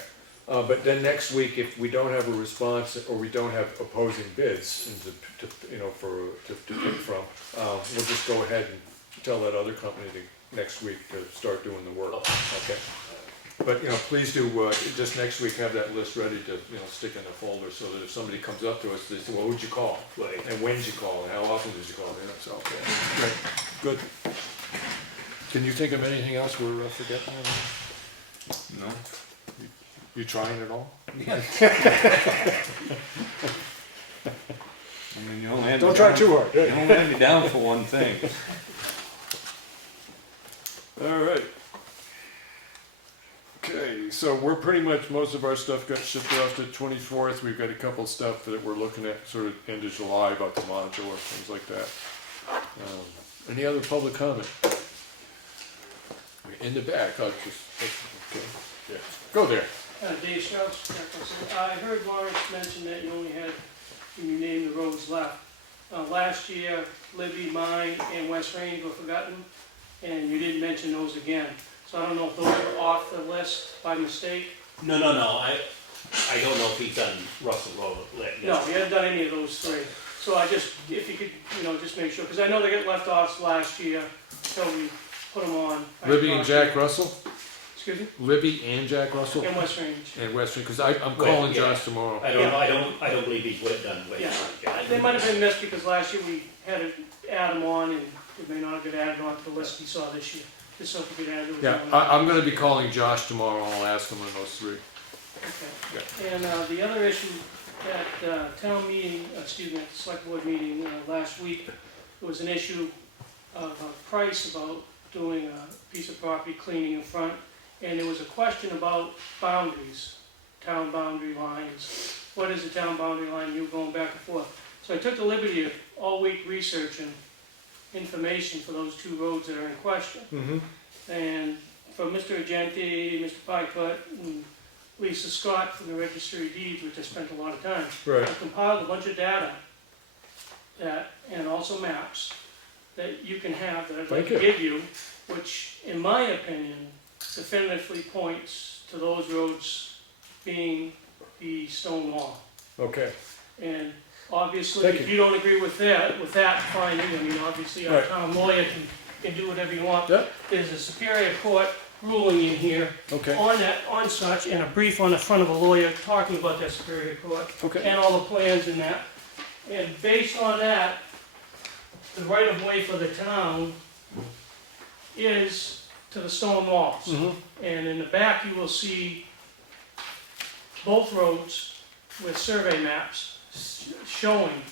But then next week, if we don't have a response, or we don't have opposing bids and to pick from, we'll just go ahead and tell that other company next week to start doing the work, okay? But, please do, just next week, have that list ready to, stick in the folder, so that if somebody comes up to us, they say, well, who'd you call? Right. And when'd you call, and how often did you call, so, great, good. Can you think of anything else we're forgetting? No? You trying at all? I mean, you only had me Don't try down- too hard. You only had me down for one thing. All right. Okay, so we're pretty much, most of our stuff got shipped off the 24th. We've got a couple of stuff that we're looking at sort of end of July about the modular, things like that. Any other public comment? In the back, okay. Yeah. Go there. Dave Strauss, I heard Lawrence mention that you only had, when you named the roads left. Last year, Libby, mine, and West Range were forgotten, and you didn't mention those again. So I don't know if those were off the list by mistake. No, I don't know if he's done Russell Road yet. No, he hasn't done any of those 3. So I just, if you could, just make sure, because I know they got left off last year, so we put them on. Libby and Jack Russell? Excuse me? Libby and Jack Russell? And West Range. And Western, because I'm calling yeah. Josh tomorrow. I don't believe he's done with Yeah, they might have been missed because last year we had to add them on, and it may not have been added on to the list we saw this year. Just so we could add them. Yeah, I'm gonna be calling Josh tomorrow, and I'll ask him on those 3. Okay. And the other issue at town meeting, excuse me, at the select board meeting last week, there was an issue of a price about doing a piece of property cleaning in front, and there was a question about boundaries, town boundary lines. What is the town boundary line? You were going back and forth. So I took the liberty of all week researching information for those 2 roads that are in question. Mm-hmm. And from Mr. Agenti, Mr. Pycott, and Lisa Scott from the Registry of Deeds, which I spent a lot of time, Right. I compiled a bunch of data and also maps that you can have that I'd like to give you, which in my opinion definitively points to those roads being the stone wall. Okay. And obviously, Thank if you. you don't agree with that finding, I mean, obviously our Right. town lawyer can do whatever you want. Yep. There's a Superior Court ruling in here Okay, on that, on such, and a brief on the front of a lawyer talking about that Superior Court, okay, and all the plans in that. And based on that, the right of way for the town is to the stone walls. mhm, And in the back, you will see both roads with survey maps showing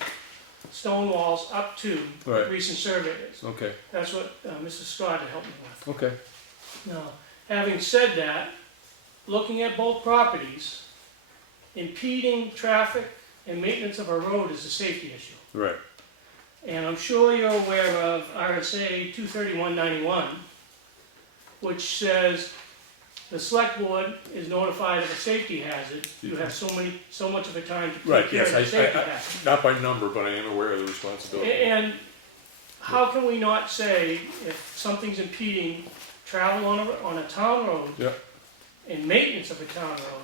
stone walls up to right, recent surveys. okay, That's what Mrs. Scott had helped me with. okay, Now, having said that, looking at both properties, impeding traffic and maintenance of a road is a safety issue. right, And I'm sure you're aware of RSA 23191, which says the select board is notified of a safety hazard. You have so much of a time to right, take care yes, of the safety I, hazard. not by number, but I am aware of the responsibility. And how can we not say if something's impeding travel on a town road Yeah. and maintenance of a town road?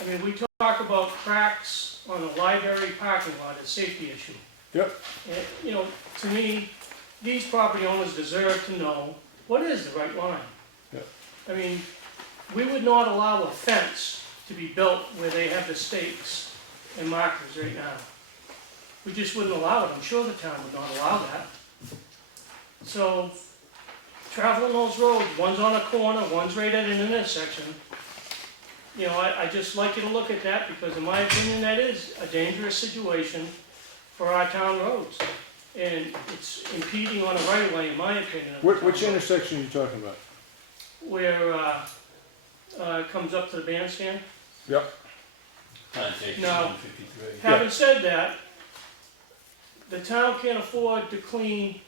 I mean, we talk about cracks on a library parking lot as a safety issue. Yep. And, you know, to me, these property owners deserve to know what is the right line. Yeah. I mean, we would not allow a fence to be built where they have the stakes and markers right now. We just wouldn't allow it. I'm sure the town would not allow that. So, traveling those roads, one's on a corner, one's right at an intersection. You know, I just like you to look at that because in my opinion, that is a dangerous situation for our town roads. And it's impeding on a right of way, in my opinion. of the Which town road. intersection are you talking about? Where, it comes up to the bandstand. Yep, Plantation No. 153. Having said that, the town can't afford to clean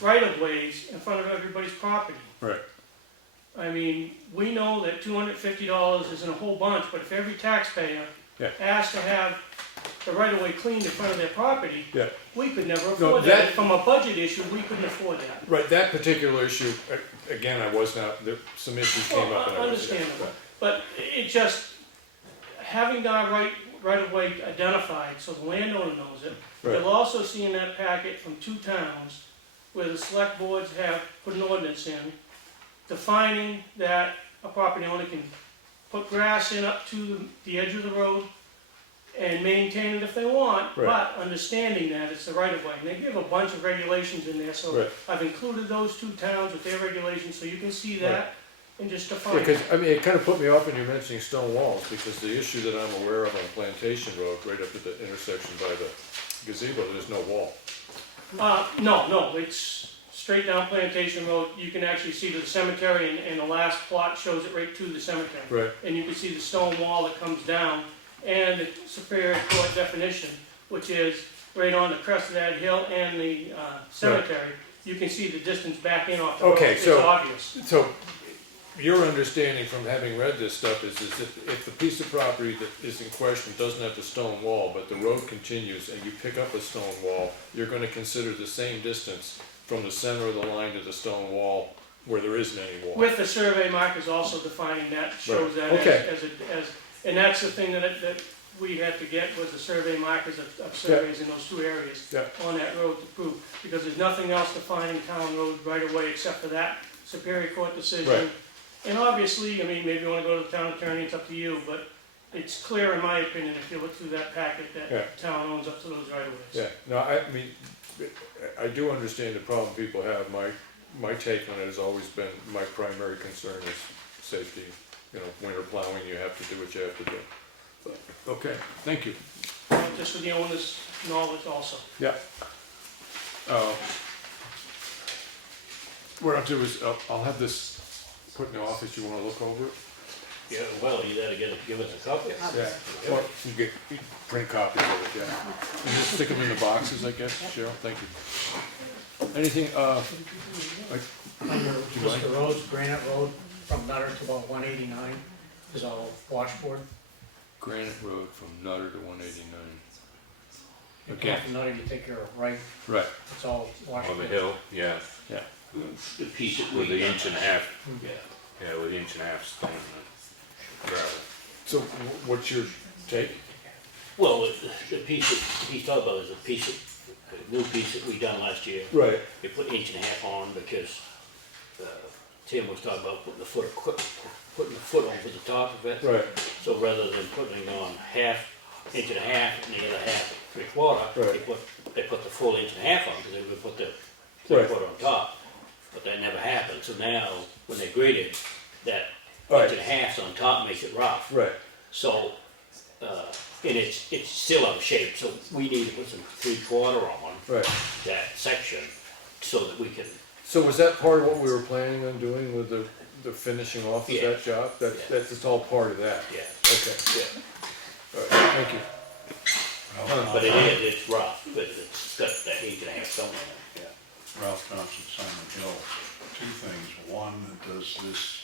right-of-ways in front of everybody's property. right, I mean, we know that $250 isn't a whole bunch, but if every taxpayer Yeah. asked to have the right-of-way cleaned in front of their property, yeah. we could never No, afford that- that. From a budget issue, we couldn't afford that. Right, that particular issue, again, I was not, there, some issues came Well, up and I was. understandable. But it just, having that right-of-way identified, so the landowner knows it. Right. You'll also see in that packet from two towns where the select boards have put an ordinance in defining that a property owner can put grass in up to the edge of the road and maintain it if they want, Right. but understanding that it's the right-of-way. And they give a bunch of regulations in there, so Right. I've included those two towns with their regulations, so you can see that and just define Yeah, it. because, I mean, it kind of put me off when you're mentioning stone walls, because the issue that I'm aware of on Plantation Road, right up at the intersection by the gazebo, there's no wall. No, it's straight down Plantation Road. You can actually see to the cemetery, and the last plot shows it right to the cemetery. Right, And you can see the stone wall that comes down, and the Superior Court definition, which is right on the crest of that hill and the cemetery. You can see the distance back in off the road. Okay, It's so- obvious. so your understanding from having read this stuff is that if the piece of property that is in question doesn't have the stone wall, but the road continues and you pick up a stone wall, you're gonna consider the same distance from the center of the line to the stone wall where there isn't any wall. With the survey markers also defining that, shows that Okay. as, and that's the thing that we had to get, was the survey markers of surveys in those two areas Yeah. on that road to prove, because there's nothing else defining town road right away except for that Superior Court decision. Right. And obviously, I mean, maybe you wanna go to the town attorney, it's up to you, but it's clear in my opinion, if you look through that packet, Yeah. that town owns up to those right of ways. Yeah, no, I mean, I do understand the problem people have. My take on it has always been, my primary concern is safety. You know, winter plowing, you have to do what you have to do. But, okay, thank you. Just for the owner's knowledge also. Yeah. What I'll do is, I'll have this put in the office, you wanna look over it? Yeah, well, you gotta give us a copy. Yeah. Or you print copies of it, yeah. And just stick them in the boxes, I guess, Cheryl, thank you. Anything, Under Mr. Road's Granite Road, from Nutter to about 189, is all washboard. Granite Road from Nutter to 189. You Okay. come from Nutter, you take your right, Right, it's all on washboard. the hill, yeah, yeah. The piece that with we the inch and a half, Yeah. yeah, with the inch and a half stone and gravel. So what's your take? Well, the piece that he's talking about is a new piece that we done last year. Right. They put inch and a half on because Tim was talking about putting the foot over the top of it. Right, So rather than putting on inch and a half and the other half 3/4, Right. they put the full inch and a half on, because they were gonna put the 3/4 on top. But that never happened, so now, when they graded, that Right. inch and a half's on top makes it rough. right, So, and it's still out of shape, so we need to put some 3/4 on right. that section, so that we can, So was that part of what we were planning on doing with the finishing off of Yeah. that job? Yeah. That's just all part of that? yeah, Okay, yeah. all right, thank you. But it's rough, but it's got that inch and a half somewhere. Ralph Johnson, Simon Hill, two things. One, does this,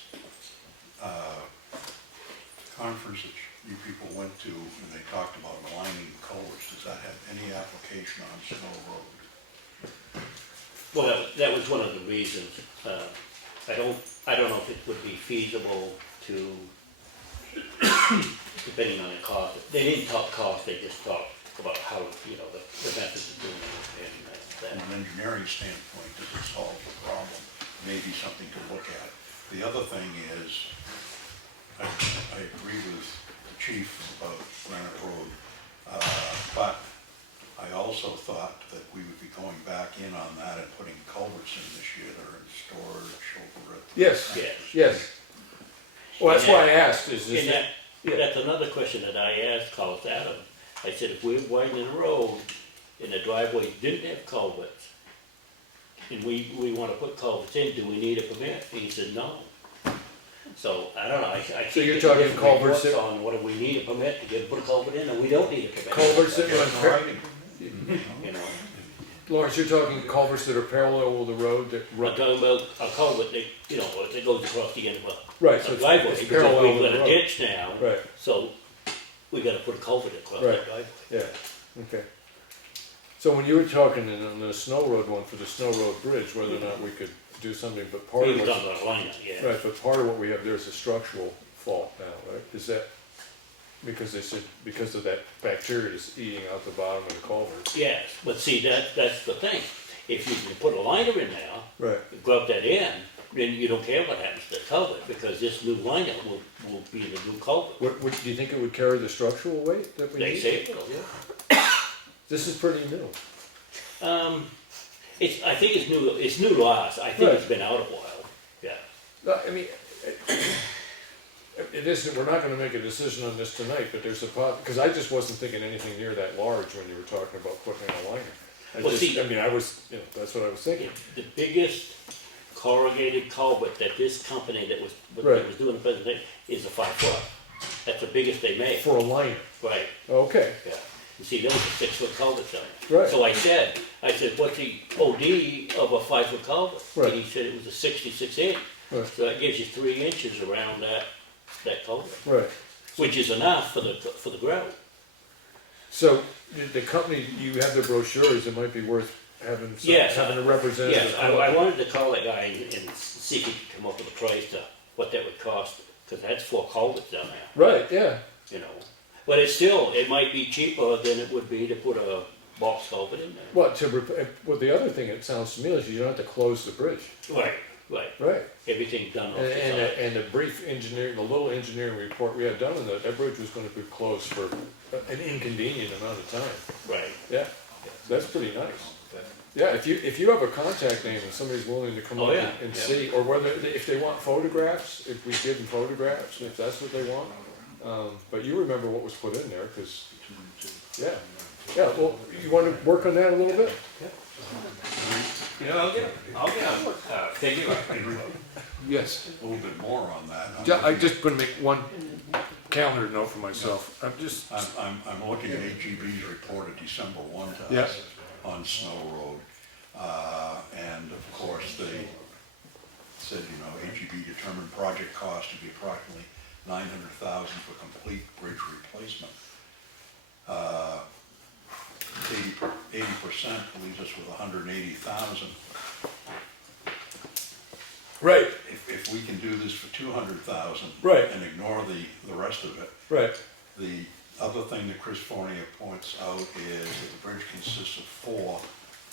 conference that you people went to and they talked about aligning culverts, does that have any application on Snow Road? Well, that was one of the reasons, I don't know if it would be feasible to, depending on the cost, they didn't talk cost, they just talked about how, the methods of doing it and From that. an engineering standpoint, does it solve the problem? Maybe something to look at. The other thing is, I agree with the chief about Granite Road, but I also thought that we would be going back in on that and putting culverts in this year that are in storage over at. Yes, Yeah. yes. Well, that's why I asked, is And this, yeah. that's another question that I asked Carlos Adam. I said, if we're widening a road and the driveway didn't have culverts, and we wanna put culverts in, do we need a permit? And he said, no. So, I don't know, I can't So you're get talking different culverts reports that- on whether we need a permit to put a culvert in, or we don't need a permit. culverts that run, You know, Lawrence, you're talking culverts that are parallel with the road that I'm run, talking about a culvert that, that goes across the end of right, a so driveway, it's because parallel we've with got the a road. ditch now, Right, so we gotta put a culvert across Right. that driveway. yeah, okay. So when you were talking on the Snow Road one for the Snow Road Bridge, whether or not we could do something, but part We of were what's, talking about a lineup, yeah. right, but part of what we have there is a structural fault now, right? Is that, because they said, because of that bacteria is eating out the bottom of the culvert? Yes, but see, that's the thing. If you can put a liner in there, Right, grub that in, then you don't care what happens to the culvert, because this new liner will be the new culvert. do you think it would carry the structural weight that we need? They say it will, yeah. This is pretty new. I think it's new to us. I think it's been out a while, yeah. No, I mean, it isn't, we're not gonna make a decision on this tonight, but there's a because I just wasn't thinking anything near that large when you were talking about putting in a liner. Well, see- I was, that's what I was thinking. The biggest corrugated culvert that this company that was Right. doing the presentation is a 5-foot. That's the biggest they made, For a liner, right, okay, yeah. You see, there was a 6-foot culvert down there. right, So I said, what's the OD of a 5-foot culvert? Right. And he said it was a 66 inch. Right. So that gives you 3 inches around that culvert, right. which is enough for the gravel. So, the company, you have the brochures, it might be worth having, Yes, having a representative. Yes, I wanted to call that guy and see if he could come up with a price to what that would cost, because that's 4 culverts down there, Right, yeah, But it might be cheaper than it would be to put a box culvert in there. well, well, the other thing, it sounds to me, is you don't have to close the bridge, Right, right? everything's done off the And, side. and the brief engineering, the little engineering report we had done on that bridge was gonna be closed for an inconvenient amount of time. Right, Yeah, that's pretty nice. Yeah, if you have a contact name and somebody's willing to come Oh, up yeah, and yeah. see, or whether, if they want photographs, if we give them photographs, if that's what they want. But you remember what was put in there, cause, yeah, well, you wanna work on that a little bit? I'll get a figure. Yes. A little bit more on that. I'm just gonna make one calendar note for myself, I'm just, I'm looking at HEB's report of December 1 to Yeah. us on Snow Road. And of course, they said, HEB determined project cost to be approximately $900,000 for complete bridge replacement. 80% leaves us with $180,000. right, If we can do this for $200,000. Right. And ignore the rest of it. right, The other thing that Chris Fournier points out is that the bridge consists of 4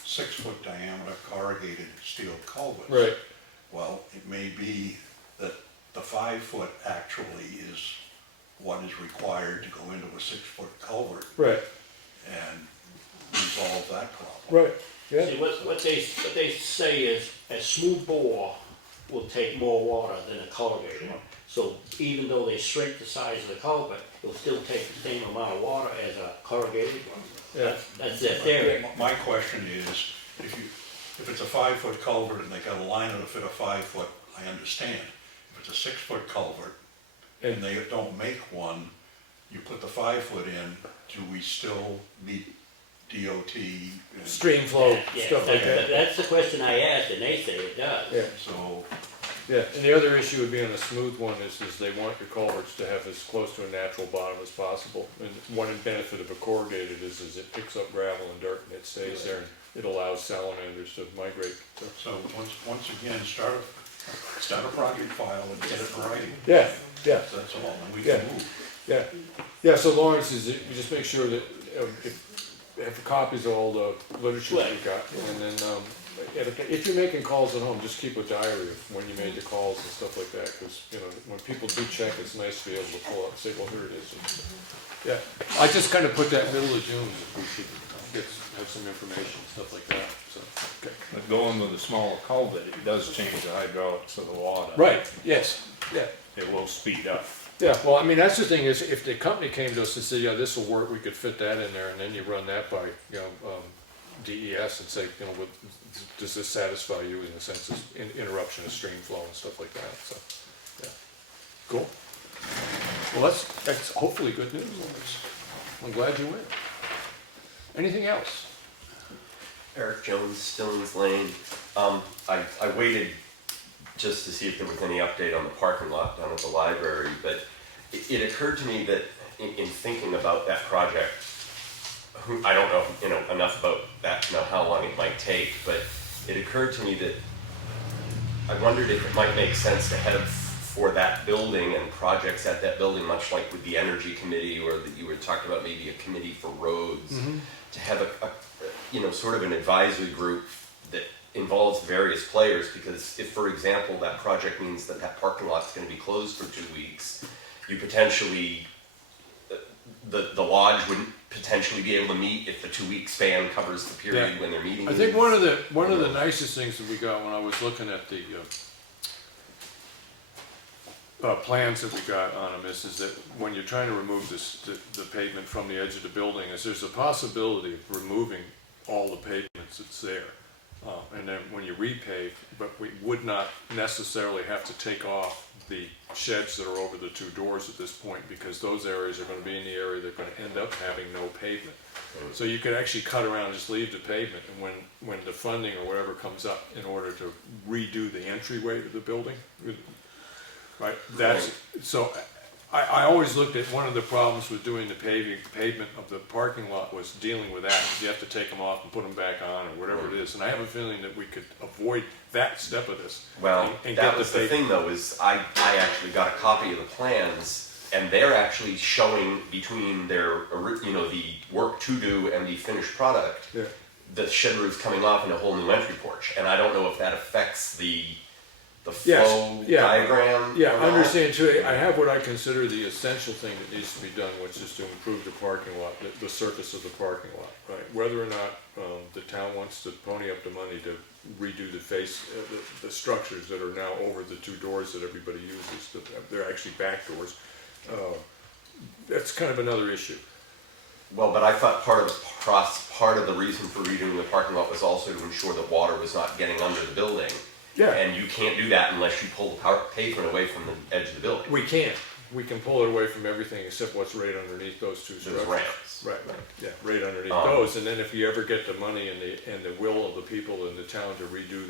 6-foot diameter corrugated steel culverts. right, Well, it may be 5 foot actually is what is required to go into a 6 foot culvert Right, and resolve that problem. right, yeah, See, what they say is a smooth bore will take more water than a corrugated one. So even though they shrink the size of the culvert, it'll still take the same amount of water as a corrugated one. yeah. That's their theory. My question is, if it's a 5 foot culvert and they got a liner to fit a 5 foot, I understand. If it's a 6 foot culvert and they don't make one, you put the 5 foot in, do we still meet DOT? and- Stream flow, Yeah, stuff like that. That's the question I asked, and they say it does. Yeah. So, Yeah, and the other issue would be on a smooth one is they want your culverts to have as close to a natural bottom as possible. And one benefit of a corrugated is it picks up gravel and dirt and it stays there and it allows salamanders to migrate. so once again, start a project file and get it in writing. Yeah, yeah, That's all, and we Yeah. can move. yeah. Yeah, so Lawrence, is it, you just make sure that, have copies of all the literature that you got. And then, if you're making calls at home, just keep a diary of when you made the calls and stuff like that. Because, when people do check, it's nice to be able to pull up and say, well, here it is. Yeah, I just kind of put that middle of June, we should have some information, stuff like that, so, okay. But going with a smaller culvert, it does change the hydraulics of the water. Right, yes, yeah. It will speed up. Yeah, well, I mean, that's the thing is, if the company came to us and said, yeah, this will work, we could fit that in there, and then you run that by, DES and say, does this satisfy you in the sense of interruption of stream flow and stuff like that, so, yeah. Cool. Well, that's hopefully good news, Lawrence. I'm glad you went. Anything else? Eric Jones, Stillings Lane. I waited just to see if there was any update on the parking lot down at the library, but it occurred to me that in thinking about that project, I don't know, enough about that, how long it might take, but it occurred to me that I wondered if it might make sense to head for that building and projects at that building, much like with the Energy Committee, or that you were talking about maybe a committee for roads, to have a sort of an advisory group that involves various players, because if, for example, that project means that parking lot's gonna be closed for 2 weeks, you potentially, the lodge wouldn't potentially be able to meet if the 2 week span covers the period Yeah. when they're meeting. I think one of the nicest things that we got when I was looking at the plans that we got on them is that when you're trying to remove the pavement from the edge of the building, is there's a possibility of removing all the pavements that's there. And then when you repave, but we would not necessarily have to take off the sheds that are over the 2 doors at this point, because those areas are going to be in the area they're going to end up having no pavement. So you could actually cut around and just leave the pavement, and when the funding or whatever comes up in order to redo the entryway to the building, right? That's so. I always looked at one of the problems with doing the pavement of the parking lot was dealing with that. You have to take them off and put them back on, or whatever it is. And I have a feeling that we could avoid that step of this. Well, and that get was the the thing though, is I actually got a copy of the plans, and they're actually showing between their, the work to do and the finished product, Yeah. the shed roof coming off and a whole new entry porch. And I don't know if that affects the Yes, flow yeah. diagram. Yeah, or I not. understand too. I have what I consider the essential thing that needs to be done, which is to improve the parking lot, the surface of the parking lot, right? Whether or not the town wants to pony up the money to redo the face, the structures that are now over the 2 doors that everybody uses, they're actually back doors. That's kind of another issue. Well, but I thought part of the reason for redoing the parking lot was also to ensure that water was not getting under the building. Yeah. And you can't do that unless you pull the pavement away from the edge of the building. We can pull it away from everything except what's right underneath those 2 Those structures. ramps. Right, yeah, right underneath those, and then if you ever get the money and the will of the people in the town to redo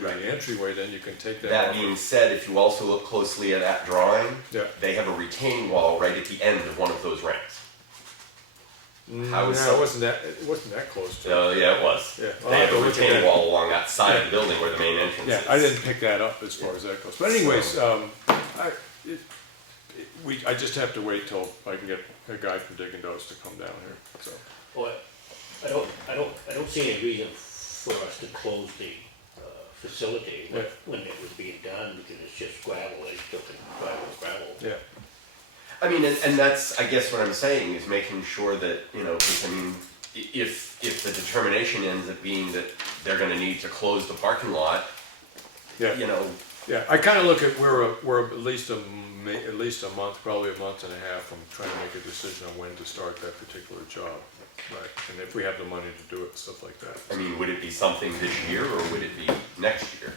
Right. the entryway, then you can take that That off. being said, if you also look closely at that drawing, Yeah. they have a retaining wall right at the end of one of those ramps. How is No, so- it wasn't that close to it. Oh, yeah, it was. Yeah, I'll They have have to a look at retaining that. wall along that side of the building where the main entrance Yeah, is. I didn't pick that up as far as that goes, but anyways, I just have to wait till I can get a guy from Digging Does to come down here, so. Well, I don't see any reason for us to close the facility Yeah. when it was being done, because it's just gravel, they still can drive I mean, and that's, I guess what I'm saying is making sure that, you know, 'cause I mean, if the determination ends up being that they're gonna need to close the parking lot, Yeah. you know, Yeah, I kinda look at, we're at least a month, probably a month and a half from trying to make a decision on when to start that particular job. Right, and if we have the money to do it, stuff like that. I mean, would it be something this year or would it be next year?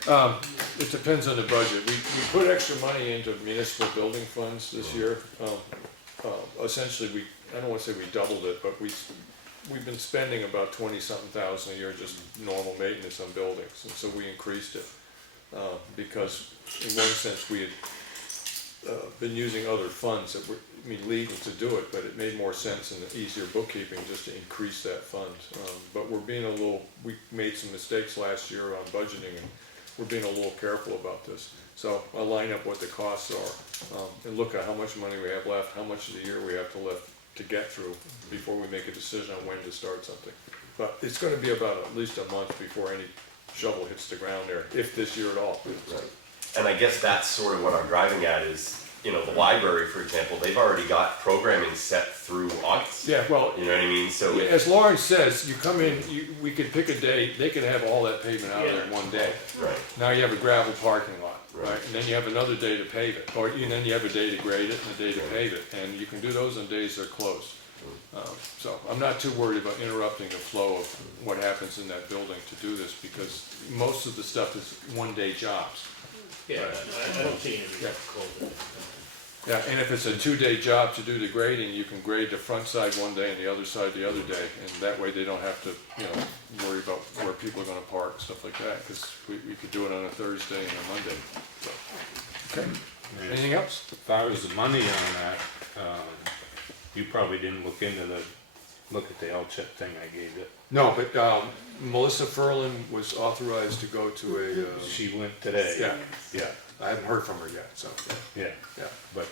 It depends on the budget. We put extra money into municipal building funds this year. Essentially, I don't wanna say we doubled it, but we've been spending about 20-something thousand a year just normal maintenance on buildings, and so we increased it. Because in one sense, we had been using other funds that were, legal to do it, but it made more sense and easier bookkeeping just to increase that fund. But we made some mistakes last year on budgeting, and we're being a little careful about this. So I'll line up what the costs are, and look at how much money we have left, how much of the year we have to get through before we make a decision on when to start something. But it's gonna be about at least a month before any shovel hits the ground there, if this year at all. Right. And I guess that's sort of what I'm driving at is, you know, the library, for example, they've already got programming set through August. Yeah, well, You know what I mean? So it, as Lauren says, you come in, we could pick a day, they could have all that pavement out of there in one day. right, Now you have a gravel parking lot, Right. right? And then you have another day to pave it, or then you have a day to grade it and a day to pave it, and you can do those on days they're closed. So I'm not too worried about interrupting the flow of what happens in that building to do this, because most of the stuff is one-day jobs. Yeah, I don't see any reason to close it. Yeah, and if it's a 2-day job to do the grading, you can grade the front side one day and the other side the other day, and that way they don't have to, worry about where people are gonna park, stuff like that, because we could do it on a Thursday and a Monday, so. Okay, anything else? As far as the money on that, you probably didn't look at the L-chip thing I gave you. No, but, Melissa Furlan was authorized to go to a, She went today. yeah, I haven't heard from her yet, so, Yeah, yeah. but,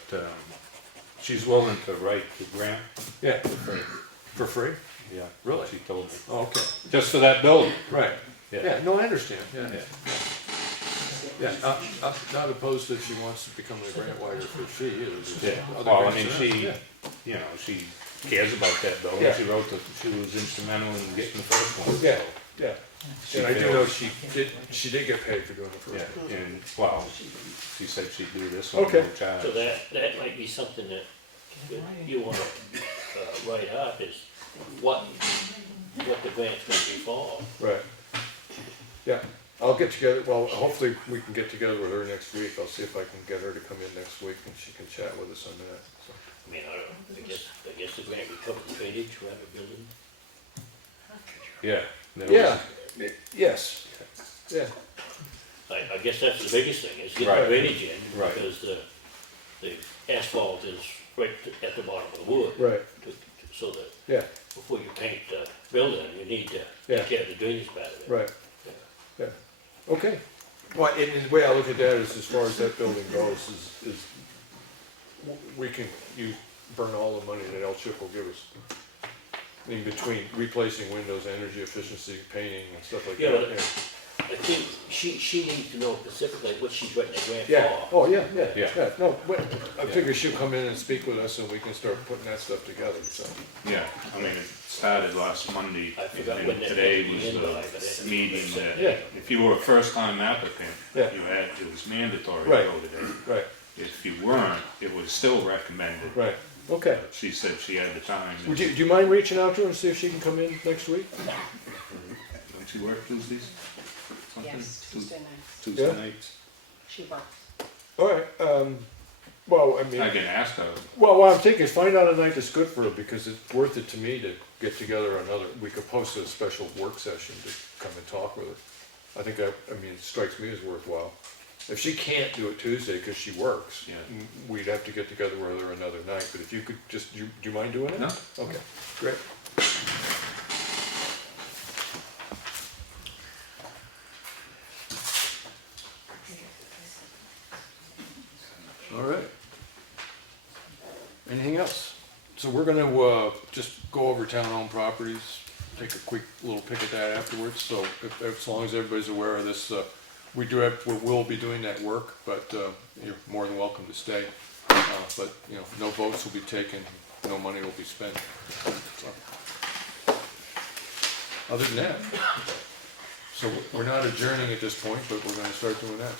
she's willing to write the grant. Yeah, for free? Yeah. Really? She told me. Oh, okay, Just for that building. right. Yeah. Yeah, no, I understand, yeah. Yeah. Yeah, I'm not opposed if she wants to become a grant writer for a fee either. There's Yeah, other well, I grants mean, around, she, she cares about that building. Yeah. She was instrumental in getting the first one. Yeah, so, yeah. she And I do feels- know she did get paid for doing the first one. Yeah, and, well, she said she'd do this one, Okay. no charge. So that might be something that you wanna, write up is what the grant's gonna be for. Right. Yeah, I'll get together, well, hopefully we can get together with her next week. I'll see if I can get her to come in next week and she can chat with us on that, so. I mean, I guess the grant would cover the drainage, right, the building. Yeah. there was- Yeah, yes, yeah, I guess that's the biggest thing, is get Right. the drainage in, Right. because the asphalt is right at the bottom of the wood. right, So that yeah, before you paint the building, you need to Yeah. take care of the drainage part of it. right, yeah, okay. Well, and the way I look at that is, as far as that building goes, is we can burn all the money that L-chip will give us. In between replacing windows, energy efficiency, painting and stuff like Yeah, that. but I think she needs to know specifically what she's writing the grant Yeah, for. oh, yeah, Yeah. yeah, no, but I figure she'll come in and speak with us and we can start putting that stuff together, so. Yeah, I mean, it started last Monday, I forgot and when that today meeting was ended, but the it- meeting that, Yeah. if you were a first-time applicant, Yeah. it was mandatory to Right. go today. Right, If you weren't, it was still recommended. right, okay. But she said she had the time. Do you mind reaching out to her and see if she can come in next week? Don't she work Tuesdays? Something? Yes, Tuesday nights. Tuesday Yeah. nights? She works. All right, well, I mean. I can ask her. Well, what I'm thinking is find out a night that's good for her, because it's worth it to me to get together we could post a special work session to come and talk with her. I think it strikes me as worthwhile. If she can't do it Tuesday because she works, Yeah. we'd have to get together with her another night, but if you could just, do you mind doing it? No. Okay, great. All right. Anything else? So we're gonna, just go over town-owned properties, take a quick little pick at that afterwards, so as long as everybody's aware of this, we will be doing that work, but you're more than welcome to stay. But, you know, no votes will be taken, no money will be spent. So, other than that, so we're not adjourning at this point, but we're gonna start doing that.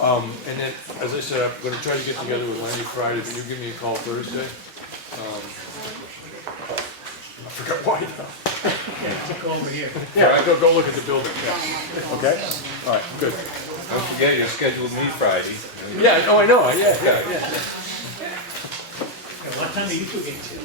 And then, as I said, I'm gonna try to get together with Lenny Friday, but you give me a call Thursday. I forgot why now. Yeah, go over here. Yeah, I go look at the building, yeah. Okay? All right, good. Don't forget, you're scheduled to meet Friday. Yeah, no, I know, yeah. What time are you two getting to?